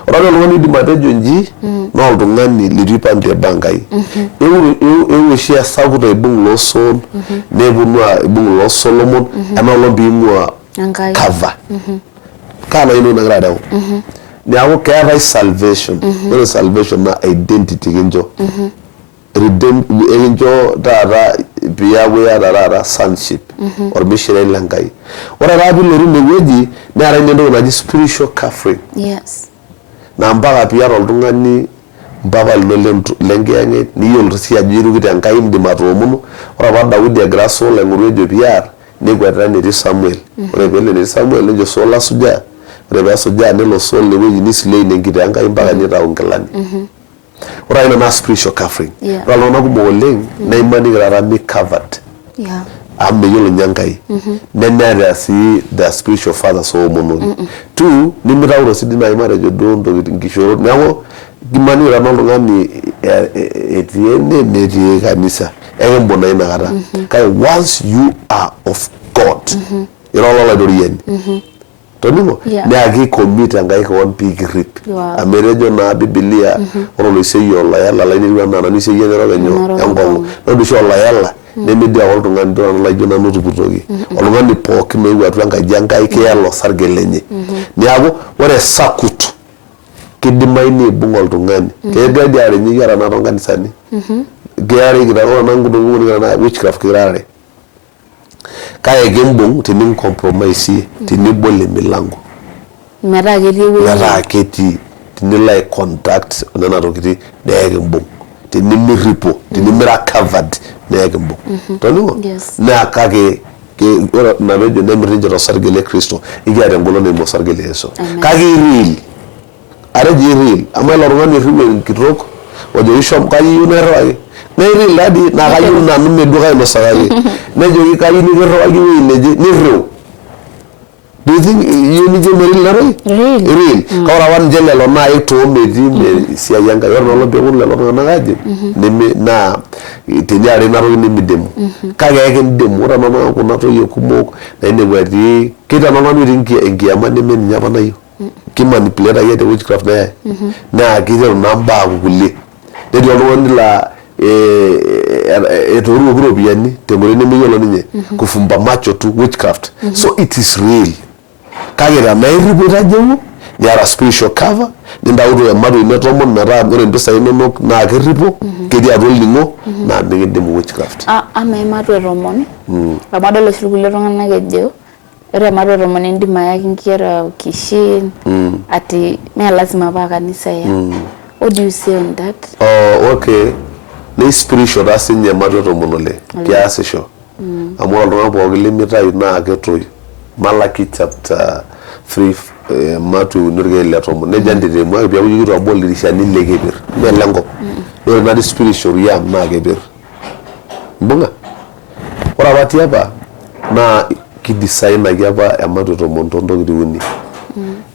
ora no ni dimatejo nji no oltungani liripande bankai ewu shia sabut ebung lo sol nebunu ebung lo Solomon ana lo bimwa cover kana ino na grada ni awo kaya salvation no salvation na identity genjo enjo dara biya we dara sonship or missionary langai ora rabi loru neweji na ara ndo na spiritual covering. Yes. Na mpaka pia oltungani mpaka lengeange niyo lrisi ajiru kite enkai ndim atoomono ora ba Daudi agira so lengurejo pia nekwata ne Samuel ore pele ne Samuel njo so la suja ore ba suja ne lo so leweji ni slay ngite enkai mpaka ni raungilani. Ora ina na spiritual covering. Ralo na kumoleng na imani gara me covered. Yeah. Amme yolo nyankai. Nenera si the spiritual father so mono. Two, nimira uro sidina imara jodo ndo ngishoro. Nyawo gimani rano ngani etienne neti kanisa. Ege na ina gara. Kai once you are of God. Irolo la doriyen. Tonimo ne agi commit angai ko one big rip amerejo na Biblia oro lo seyo la yalla la ni wana ni seyo ne ro nyo yango no du shola yalla ne media wol tungan don la jona no tubutogi olunga ni pok me watu anga jangai ke yallo sargelenye ni ago wore sakutu kidimaini bungol tungani ke gadi are ni yara na ronga ni sani geari gidaro na ngudo nguni na witchcraft kirare kaya gembong tinin compromise tinin bole milango mera keti tinin like contact nana rokiti de gembong tinin miripo tinin mira covered de gembong tonimo na kage ke ora na bejo ne mirinjo ro sargele Kristo igare ngolo ne mo sargele Yesu kage real are ji real amalo ngani riwe kitroko wajo ishom kayi unero ay neri ladi na kayu na nume duka no sagari nejo kayu ni ro agi we neje ni ro. Do you think you need to marry laro real kawra wan jelle lo na eto medi me sia yanga yorno lo be wul lo na gaje ne na teniare na ro ni midem kaga yake ndem ora mama ko na to yokumo na ne wadi kita mama ni ringi engi amane men nyaba na yo ki manipulate yete witchcraft na kizo namba kulle de do lo la etoru group yani temore ne miyolo ninye kufumba macho tu witchcraft so it is real kagera na iribota jewu yara spiritual cover ninda udo ya madu inetomo na ra ngore mpesa inono na akiripo kedi arolingo na ngende mu witchcraft ame madu romon amado lo shirugule rongana gejo ere madu romon ndima yake nkiera kishin ati me lazima ba kanisa ya what do you say on that? Oh okay. ne spiritual asinye mato tomonole kiasisho amu oltung'ani pookin limitayu naa ketoyu Malaki chapter 3 matu nurgele tomo neja nditemu ake pia kuyitu abol dirishani lekepir melengo ore na spiritual yam na kepir mbunga ora bati apa na ki design ake apa ematu tomo ntoki uni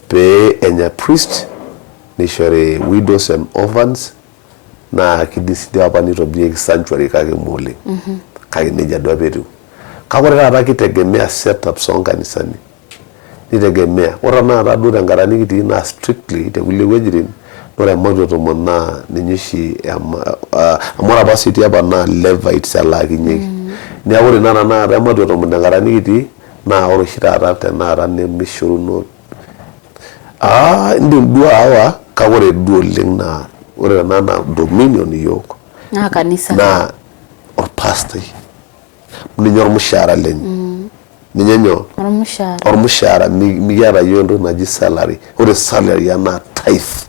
pe enya priest nishore widows and orphans na kidisidi apa nitobiri sanctuary kake mole kake neja do betu kakore kata kitegemea setup songa kanisani nitegemea ora na radu tenkarani kitii na strictly te kulie wejitin ore ematu tomon na ninyishi amora basiti apa na Levites alakinyeki neeku ore nana na ematu tomon tenkarani kitii na ore shitata tenara nemishuruno ndim duo awa kakore duo oleng na ore nana dominion yok na kanisa na or pastor ninyo ormushara lenye ninyo ormushara migara yondo naji salary ore salary yana tithe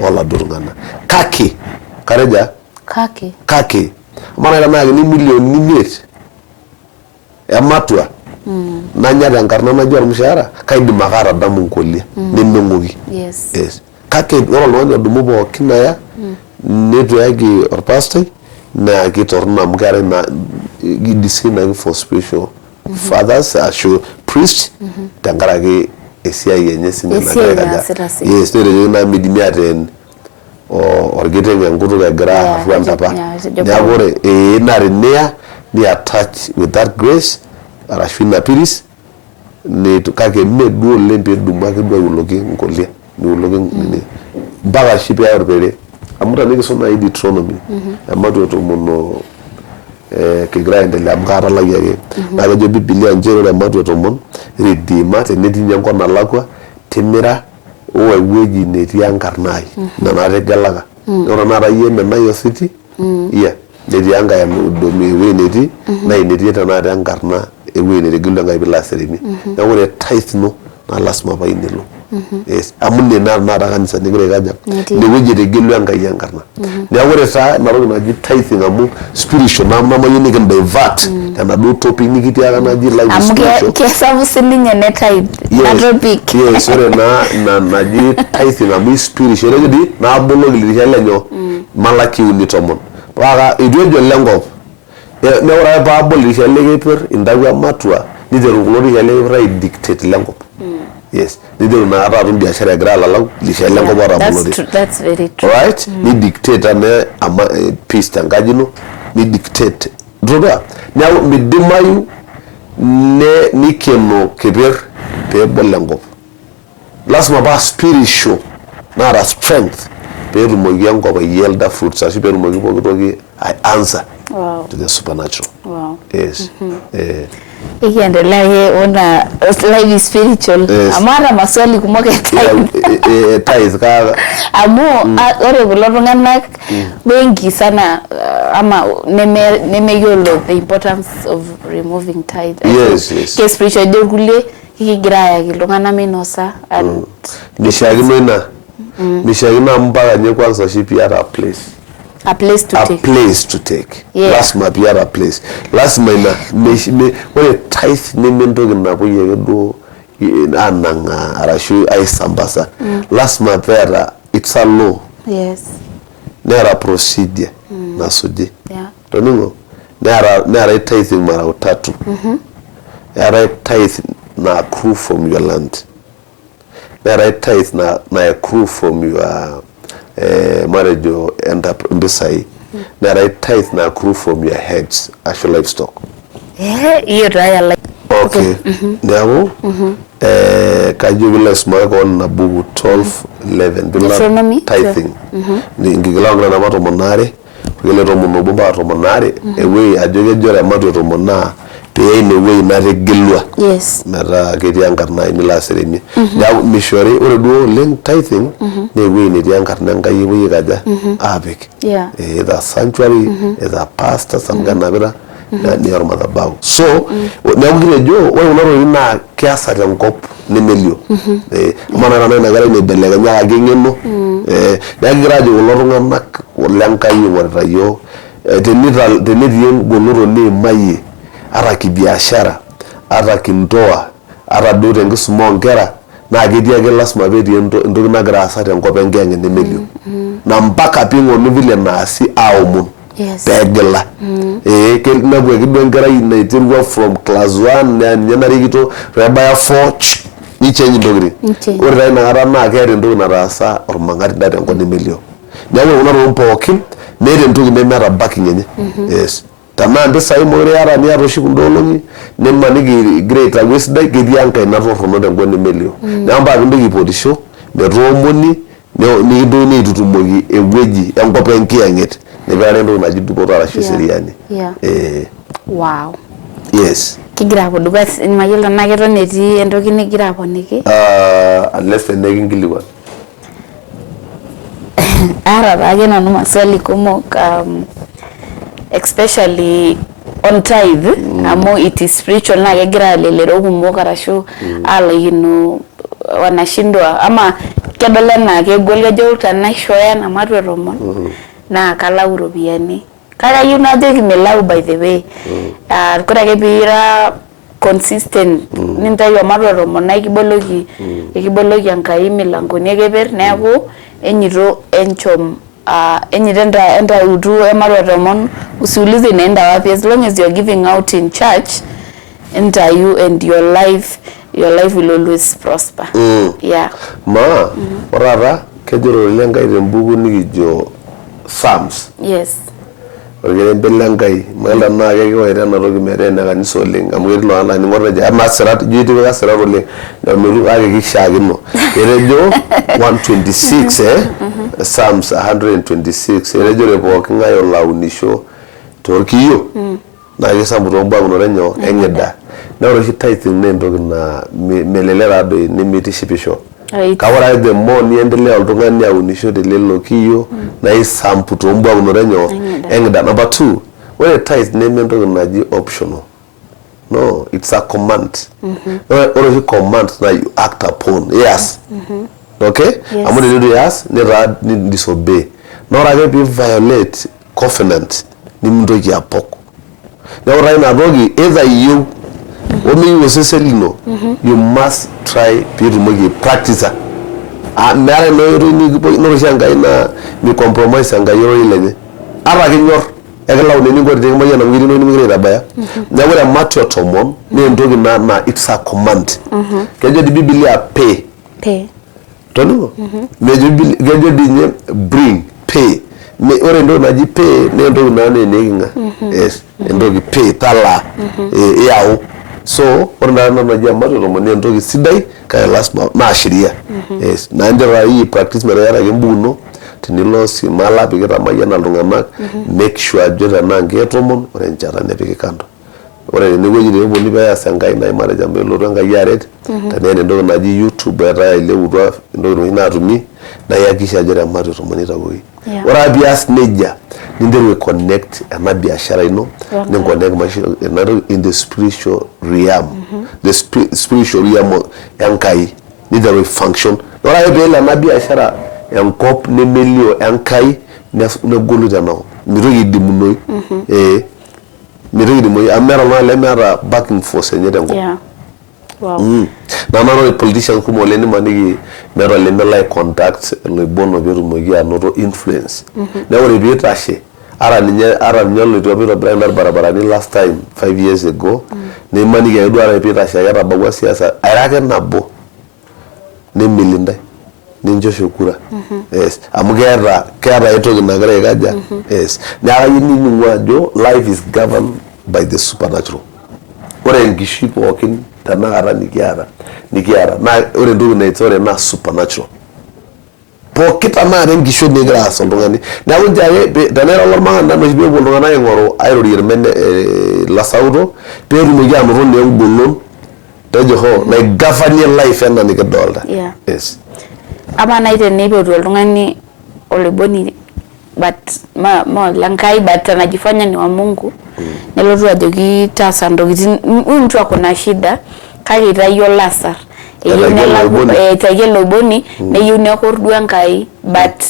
wala durungana kake kareja kake mana na ni milioni net ematwa nanya dankarna naji ormushara kaidim makara damu nkolia nemengoki yes kake ore olonyo dumu pookin naya netu yake or pastor na kitorna mgare na gidisina for special fathers ashu priest tangarage esiai yenye sinema kaja yes tere na midimia ten orgete ngutu ga gra afwanda pa nyagore na renea ni attach with that grace arashina piris ni tukake medu lembe dumake do uloge ngolia ni uloge ni baga shipe ya orbere amuta niki soma Deuteronomy amadu to mono ke grind le amgara la yake na jo biblia njero amadu to mon redeema te netinya nkona lakwa timira owe weji neti ankarnai na na tegalaga ora na ra yeme na yo city yeah neti anga ya domi we neti na neti ta na ankarna ewe ne regula ngai bila seremi na ore tithe no na lasma ba inelo yes amunne na kanisa nigre gaja ne weje de gelu anga yangarna ne awore sa na rogo na ji tithing amu spiritual na mama yini kan divert na do topic ni kiti aga na ji live spiritual amu ke sabu sininye ne tithe na topic yes ore na ji tithing amu spiritual ngidi na abolo gili helenyo Malaki unitomon waga idwejo lengo ne ora ba abolo helege per indawa matwa ni de rugulori helege right dictate lengo yes they do na aba biashara grala law lishele ngo bara bulodi that's very true right ni dictator ne ama peace tangajino ni dictate droga now midimayu ne nikeno keber pe bolengo lasma ba spiritual na ra strength pe rumoyango ba yelda fruits asi pe rumogi pogotogi I answer to the supernatural yes ikiendelea ye ona live spiritual amara maswali kumoke tithe ka amu ore kulo tung'anak wengi sana ama nemeyolo the importance of removing tithe yes ke spiritual de kule ikigira ya kilungana minosa and nishagina mpaka nye kwanza shipi at a place to take lasma be a place lasma ina wale tithe ni mendo gina kuye do ananga arashu aisambasa lasma pera it's a law yes nera procedure na suje toningo nera tithe mara utatu nera tithe na accrue from your land nera tithe na accrue from your marriage and mbisai na right tithe na accrue from your heads actual livestock hiyo raya okay ndio kajo bila smart on na bugu 12:11 bila tithing ni ngigilanga na mato monare ngile to muno bomba to monare ewe ajoge jore mato to mona pe ne we na regilwa yes mara kiti ankarna imila seremi ya mishori ore duo len tithing ne we ne ankarna ngai we gaja abek the sanctuary the pastor samgana bira na ni orma da bawo so na ngire jo we unaro ina kiasa tenkop ne melio mana na ngare ne belega nya gengeno na ngira jo ulorunga mak olenkai warayo tenetii engoloto niimayie ata kibiashara ata kintoa ata duo tenkisuma oonkera naa ketii ake lasima peetii entoki nagira aasa tenkop enkiyang'et nemelio na mpaka piing'onu vile naasi aomon peegila nepu ake duo enkerai naiterua from class 1 ninye narikito peebaya 4 nichange intokitin ore taa inakata naa keeta entoki nataasa ormang'ati daa tenkop nemelio neeku kuna tokitin pookin meeta entoki nemeeta backing enye tanaa mpisai mokure iyata niata oshi kunda olong'i nimaniki igira aitayu esidai ketii enkae natorrono tenkop nemelio neeku mpaka pintoki aipotisho metoomoni nikintokini aitutumoki ewueji enkop enkiyang'et nipikaki entoki naji dupoto arashu eseriani. Wow. Yes. Kigira apuo dukuya mayiolo tenaa keton etii entoki nigira aponiki. Unless tenekinkilikuan. Ara taake nanu maswali kumok especially on tithe amu it is spiritual na kegira lelero kumok arashu alaikino wanashindwa ama kedol enaa kegol kejo tenaishoya namatwa tomon na kalau ropiani kake you najoki melau by the way kore ake piira consistent nintayu amatwa tomon na ikiboloki enkai milangoni ekeper neeku enyito enchom enyitenda utu ematwa tomon usiulize inaenda wapi as long as you're giving out in church enter you and your life will always prosper. Yeah. Orara kejoro lengai tembuku nikijo Psalms. Yes. Orgerembe lengai mala naa kekiwaita ena toki metaa ene kanisa oleng amu ketii iltung'anak ning'or ejo ama sirat ijo itipika sirat oleng nemeru ake kishaakino etejo 126 Psalms 126 etejo pooki ng'ae olaunisho torkiyo naa kisambu toompukunot enye eng'ida na ore oshi tithing naa entoki naa melelek taadoi nemeitishipisho kake ore the more niendelea oltung'ani aunisho telelo kiyo na isampu toompukunot enye eng'ida. Number 2 ore tithe neme entoki naji optional, no, it's a command. Ore oshi command na you act upon. Yes. Okay? Amu teneitu yes netaa disobey na ore ake pi violate covenant nimintoki apok neeku taa ina toki either iyieu omeyieu osesen lino you must try piitumoki practice meeta ina oshi enkai naa mi compromise enkai oroi lenye ata kinyor ekilau neninko tenikimayian amu ketii nimikira aitabaya neeku ore matwa tomon naa entoki na it's a command kejo di Biblia pay toningo kejo di nye bring pay ore entoki naji pay naa entoki naa neneking'a entoki pay tala iyau so ore naa naji amatwa tomon naa entoki sidai kake lasima naa sheria naa njera hii practice metaa iyata ake embukuno tenilo simala pikitamayiana iltung'anak make sure ajo tenaa nkeek tomon ore enchata nepiki kando ore enewueji tenepuoni peas enkai nai matejo amu elotu enkai aret teneeta entoki naji YouTube etaa ileputwa entoki naatumi naa iyakikisha ajo tematwa tomon itakoki ore ake pias nejia ninteru connect ena biashara ino niconnect maisha in the spiritual realm the spiritual realm enkai ninteru function ore ake peelo ena biashara enkop nemelio enkai negolu tenao mitoki idimunoi mitoki idimunoi amu meeta oltung'ani lemeeta backing force enye tenkop. Na ore politicians kumok oleng nimaniki meeta olemelo contact loibono peetumoki anoto influence neeku ore piitashe ara ninye oloitwa piitobiraki irbarabarani last time 5 years ago nimaniki ake duo ara piitashe ake etabawua siasa aira ake nabo nemilindae ninchosho kura amu keeta aitoki nagira aikaja neeku ayieu nining'u ajo life is governed by the supernatural ore enkishui pookin tenakata nikiata naa ore entoki naitore naa supernatural pooki tenakata enkishui nigira aas oltung'ani neeku nche ake teneira olormang'ani noshi peepuo iltung'anak aing'oru airorie irmene lasauto peetumoki anoto naa engolon tejo hoo naigavanie life ena nikidolta. Ama na teneipotu oltung'ani oloiboni but ma lenkai but anajifanya ni wa Mungu nelotu ajoki taasa ntokitin mtu akona shida kake itayio lasar itayio loiboni neyieu nekordu enkai but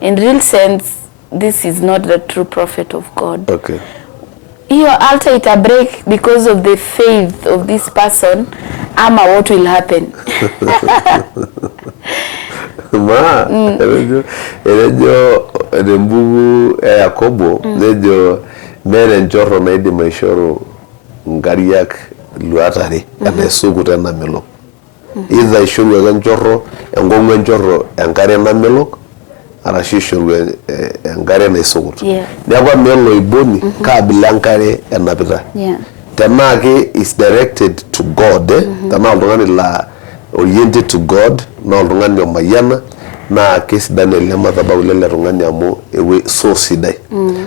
in real sense this is not the true prophet of God. Okay. Hiyo altar ita break because of the faith of this person, ama what will happen? Ma, erejo rembugu Yakobo, nejo mere njoro na idi maishoro ngariak luatari, enaisuku tena melok. Either ishoru njoro, engongu njoro, enkare na melok, arashu ishoru enkare naisukut. Neeku melo iboni kaabila enkare enapita. Tenake is directed to God, tenaa oltung'ani la oriented to God, na oltung'ani omayiana, na kesidai ele madhabahu lele tung'ani amu ewe so sidai.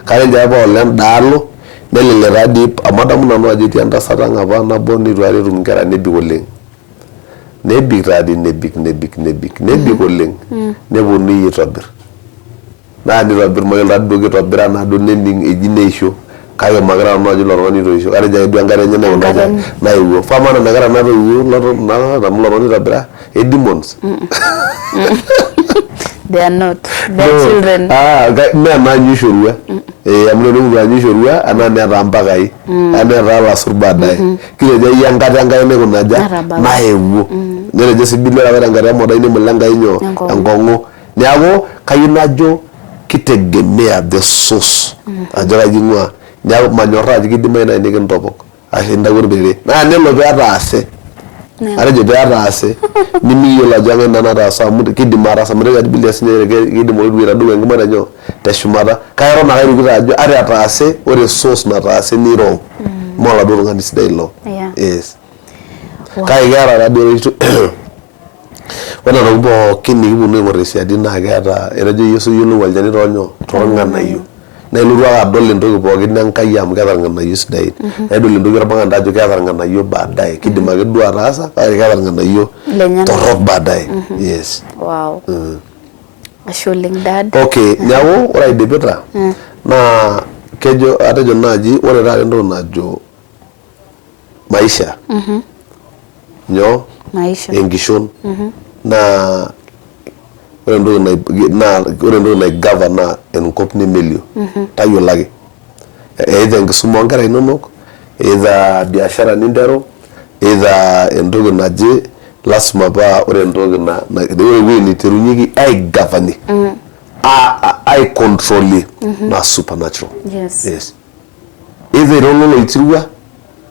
Kake nje apa oleng daalo nelelek taadii amu adamu nanu ajo etii entasat ang' apa nabo nitu aikata etum inkera nebik oleng. Nebik taadii nebik oleng. Neponunui aitobirr. Naa nitobirr mayiolo taadii kitobira naaduo nening eji neisho. Kake makira nanu ajo ilo tung'ani toisho. Katejo ake duo enkare enye naewuo. Fama nena kera natoiwuo amu ilo tung'ani itobira demons. They are not. They are children. Mee naanyu ishorua. Amu tenemutu anyu ishorua, anaa neeta mpakai. Neeta lasur baadaye. Kitejo iyie enkata enkai naikunaja naewuo. Netejo sii bilia apa tenkata emodai nemelo enkai nyoo enkong'u. Neeku kayieu najo kitegemea the source. Ajo kaji ing'ua. Neeku manyorraa ajo kidimayu nai nikintopok. Ashu intau orperere. Naa nelo peetaase. Atejo peetaase. Nimiyiolo ajo eng'ae ina nataasa amu kidim ataasa. Amu tejo bilia sinye kidim olotu aitadou enkima tenyoo teshumata. Kake eton ake airukito ajo ata etaase ore source nataase ni wrong. Mee oladuo tung'ani sidai ilo. Yes. Kake keeta taadii oloito ore ntokitin pookin nikiponu aing'or tesiadi naa keeta etejo Yesu yiolou olchani toonyoo toorng'anayio. Na ilotu ake adol entoki pookin Enkai amu keeta irng'anayio sidain. Naidol entoki ormang'anda ajo keeta irng'anayio baadaye. Kidim ake duo ataasa kake keeta irng'anayio torrok baadaye. Yes. Wow. Ashe oleng dad. Okay, neeku ore aidipita naa atejo naaji ore taata entoki najo maisha. Nyoo? Maisha. Enkishon. Naa ore entoki naigavana enkop nemelio. Tayiolo ake. Either enkisuma oonkera inonok, either biashara ninteru, either entoki naje lasima paa ore entoki ore ewueji niterunyeki aigavani. Aicontroli na supernatural. Yes. Either iro oloitirua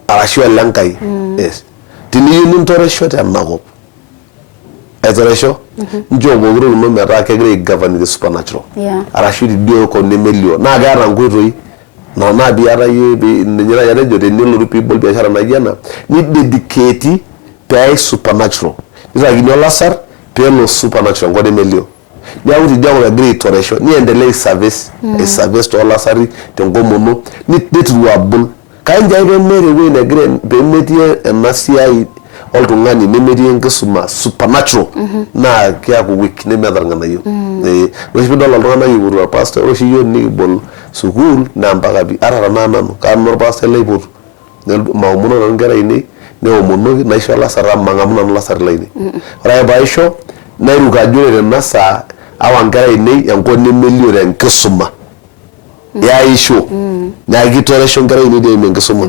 arashu ele Enkai. Yes. Teniyieu nintoresho tenakop. Aitoresho? Njoo pokira ino metaa kegira aigovern the supernatural. Arashu tidio ko nemelio. Naa keeta nkoitoi. Naa biata yie ninye nai atejo tenelotu people biashara naji ena nidedicate pee supernatural. Nitakini olasar peelo supernatural enkop nemelio. Neeku tidio ake egira aitoresho. Niendelea service toolasari tenkomono. Nitiru abul. Kake nje ake peemere ewueji negira peemetii ena siai oltung'ani nemetii enkisuma supernatural naa keaku weak nemeeta irng'anayio. Oshi piidol oltung'anak ipotu orpastor, ore oshi yiok nikibol sukuul naa mpaka ata tenaa nanu nanu orpastor laipotu. Maomono nanu nkera ainei neomonoki naisho olasar mang'amu nanu lasar lainei. Ore ake paisho nairuk ajo ore tena saa awa nkera ainei enkop nemelio tenkisuma. Yaisho. Naa kitoresho nkera ainei eimu enkisuma.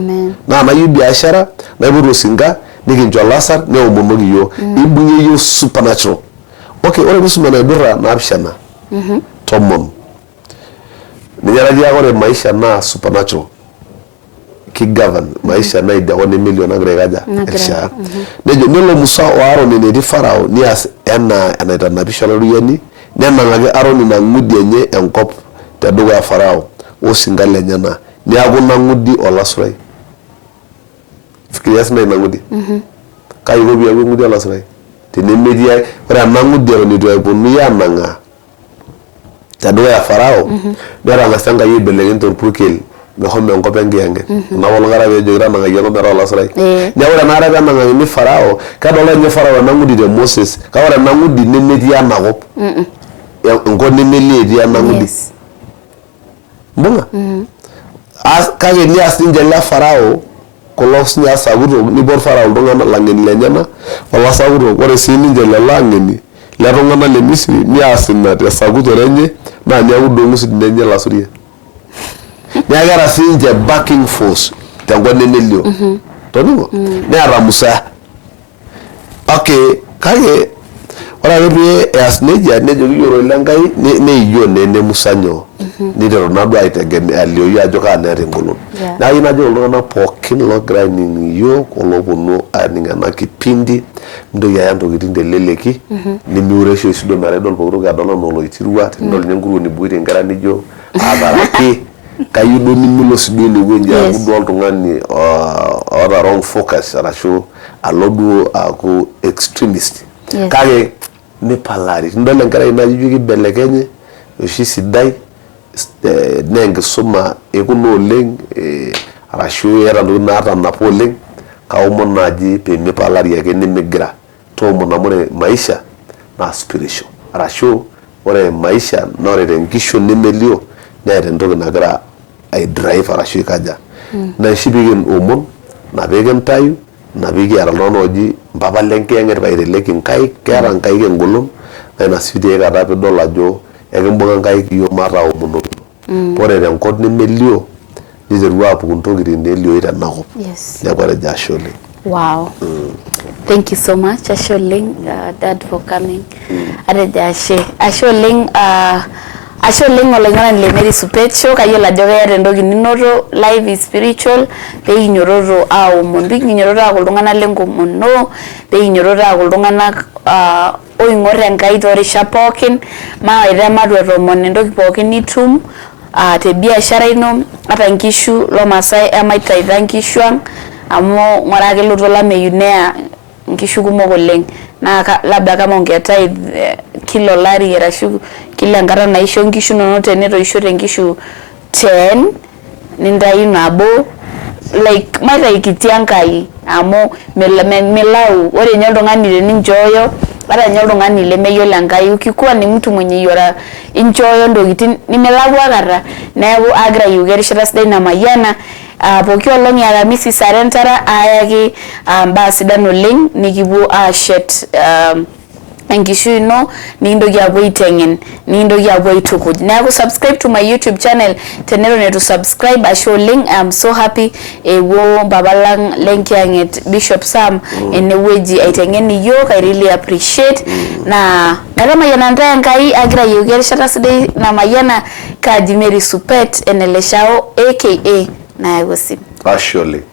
Naa nayieu biashara naipotu osinka nikincho olasar neomonoki yiok. Ibung'ie yiok supernatural. Okay, ore kusuma naidurra naapishana. Tomon. Ninye naji ore maisha naa supernatural. Kigovern maisha na idia kone milioni nagira aikaja erishaa. Nejo nelo Musa o Aaron enetii Farao nias enaa enaitanapisho olaruyiani nenang'aki Aaron ina ng'udi enye enkop tedukuya Farao osinka lenyena niaku nang'udi olasurai. Fikiria sina ina ng'udi. Kai iko piaku ng'udi olasurai. Tenemetii ore ena ng'udi eton itu eponunui aanang'aa tedukuya Farao netang'asa Enkai aibelekeny torpurkel mehomo enkop enkiyang'et. Ina olong' ara peejo kitanang'aki enkop metaa olasurai. Neeku ore enaare penang'akini Farao kedol ninye Farao ena ng'udi te Moses kake ore ena ng'udi nemetii enakop. Enkop nemelio etii ena ng'udi. Mbung'a? Kake nias ninche le Farao kulo sinye asakutok nipot Farao iltung'anak lang'eni lenyenak olasakutok ore sii ninche lelo ang'eni letung'anak le Misri nias ina tesakutore enye na niaku dongo sidinenye lasuria niagara sinje backing force tangwane nelio toningo neara musa okay kage ora rebe as neja nejo yoro langai ne iyo ne musanyo ni de Ronaldo aitegeme alio yo ajoka na rengolon na ina jo lona pokin lo grinding yo kolobono aninga na kipindi ndo ya ndo gidinde leleki ni miuresho isido maredol pogro ga dono no lo itirwa ndol nyanguru ni buire ngara ni jo abaraki kayudo ni mulo sido ni wenja budol to ngani ora wrong focus ara show alodu ako extremist kage ne palari ndole ngara ina jugi belekenye oshi sidai neng suma ekuno leng arashu era ndo nata napo leng kaumon naji pe me palari yake ni migra to monamore maisha na spiritual arashu ore maisha nore rengisho nimelio na ndo nagra ai drive arashu kaja na shibigen umon na begen tayu na bigi ara nonoji baba lenke ngere bayre lekin kai kera kai ngolom na sfide ga da dola jo egembonga kai yo mara umuno pore ren kod ni melio dizerwa pukuntogiri nelio ita nako ya kwa jashole. Wow. Thank you so much Asholing dad for coming Adejashe Asholing olengana Mary Supecho kayola jogere ndogi ninoro live is spiritual pe inyororo au mondiki inyororo akulungana lengo mono pe inyororo akulungana oingore ngai tore shapokin ma ira madwero mon ndogi pokin nitum te biashara ino ata nkishu lo Masai amaita nkishwang amo ngorake lutola meyunea nkishu kumok oleng na labda kama ongeta kilo lari erashu kila ngara naisho nkishu nono teneto isho nkishu 10 nindai nabo like mara ikitiankai amo melau ore nyoldo ngani ninjoyo bara nyoldo ngani lemeyola ngai ukikuwa ni mtu mwenye yora injoyo ndogitin nimelawa gara nebu agra yugerishira sdai na mayana pokio longi Aramisi sarentara ayagi ambasadano ling nikibu shet engishu ino nindo gyabo itengen nindo gyabo itukud na subscribe to my YouTube channel tenero ne to subscribe Asholing. I'm so happy wo babalang lenkianget Bishop Sam eneweji aitengeni yo I really appreciate na kama yananda ngai agra yugerishara sdai na mayana ka Mary Supet eneleshao aka na yagosi Asholing.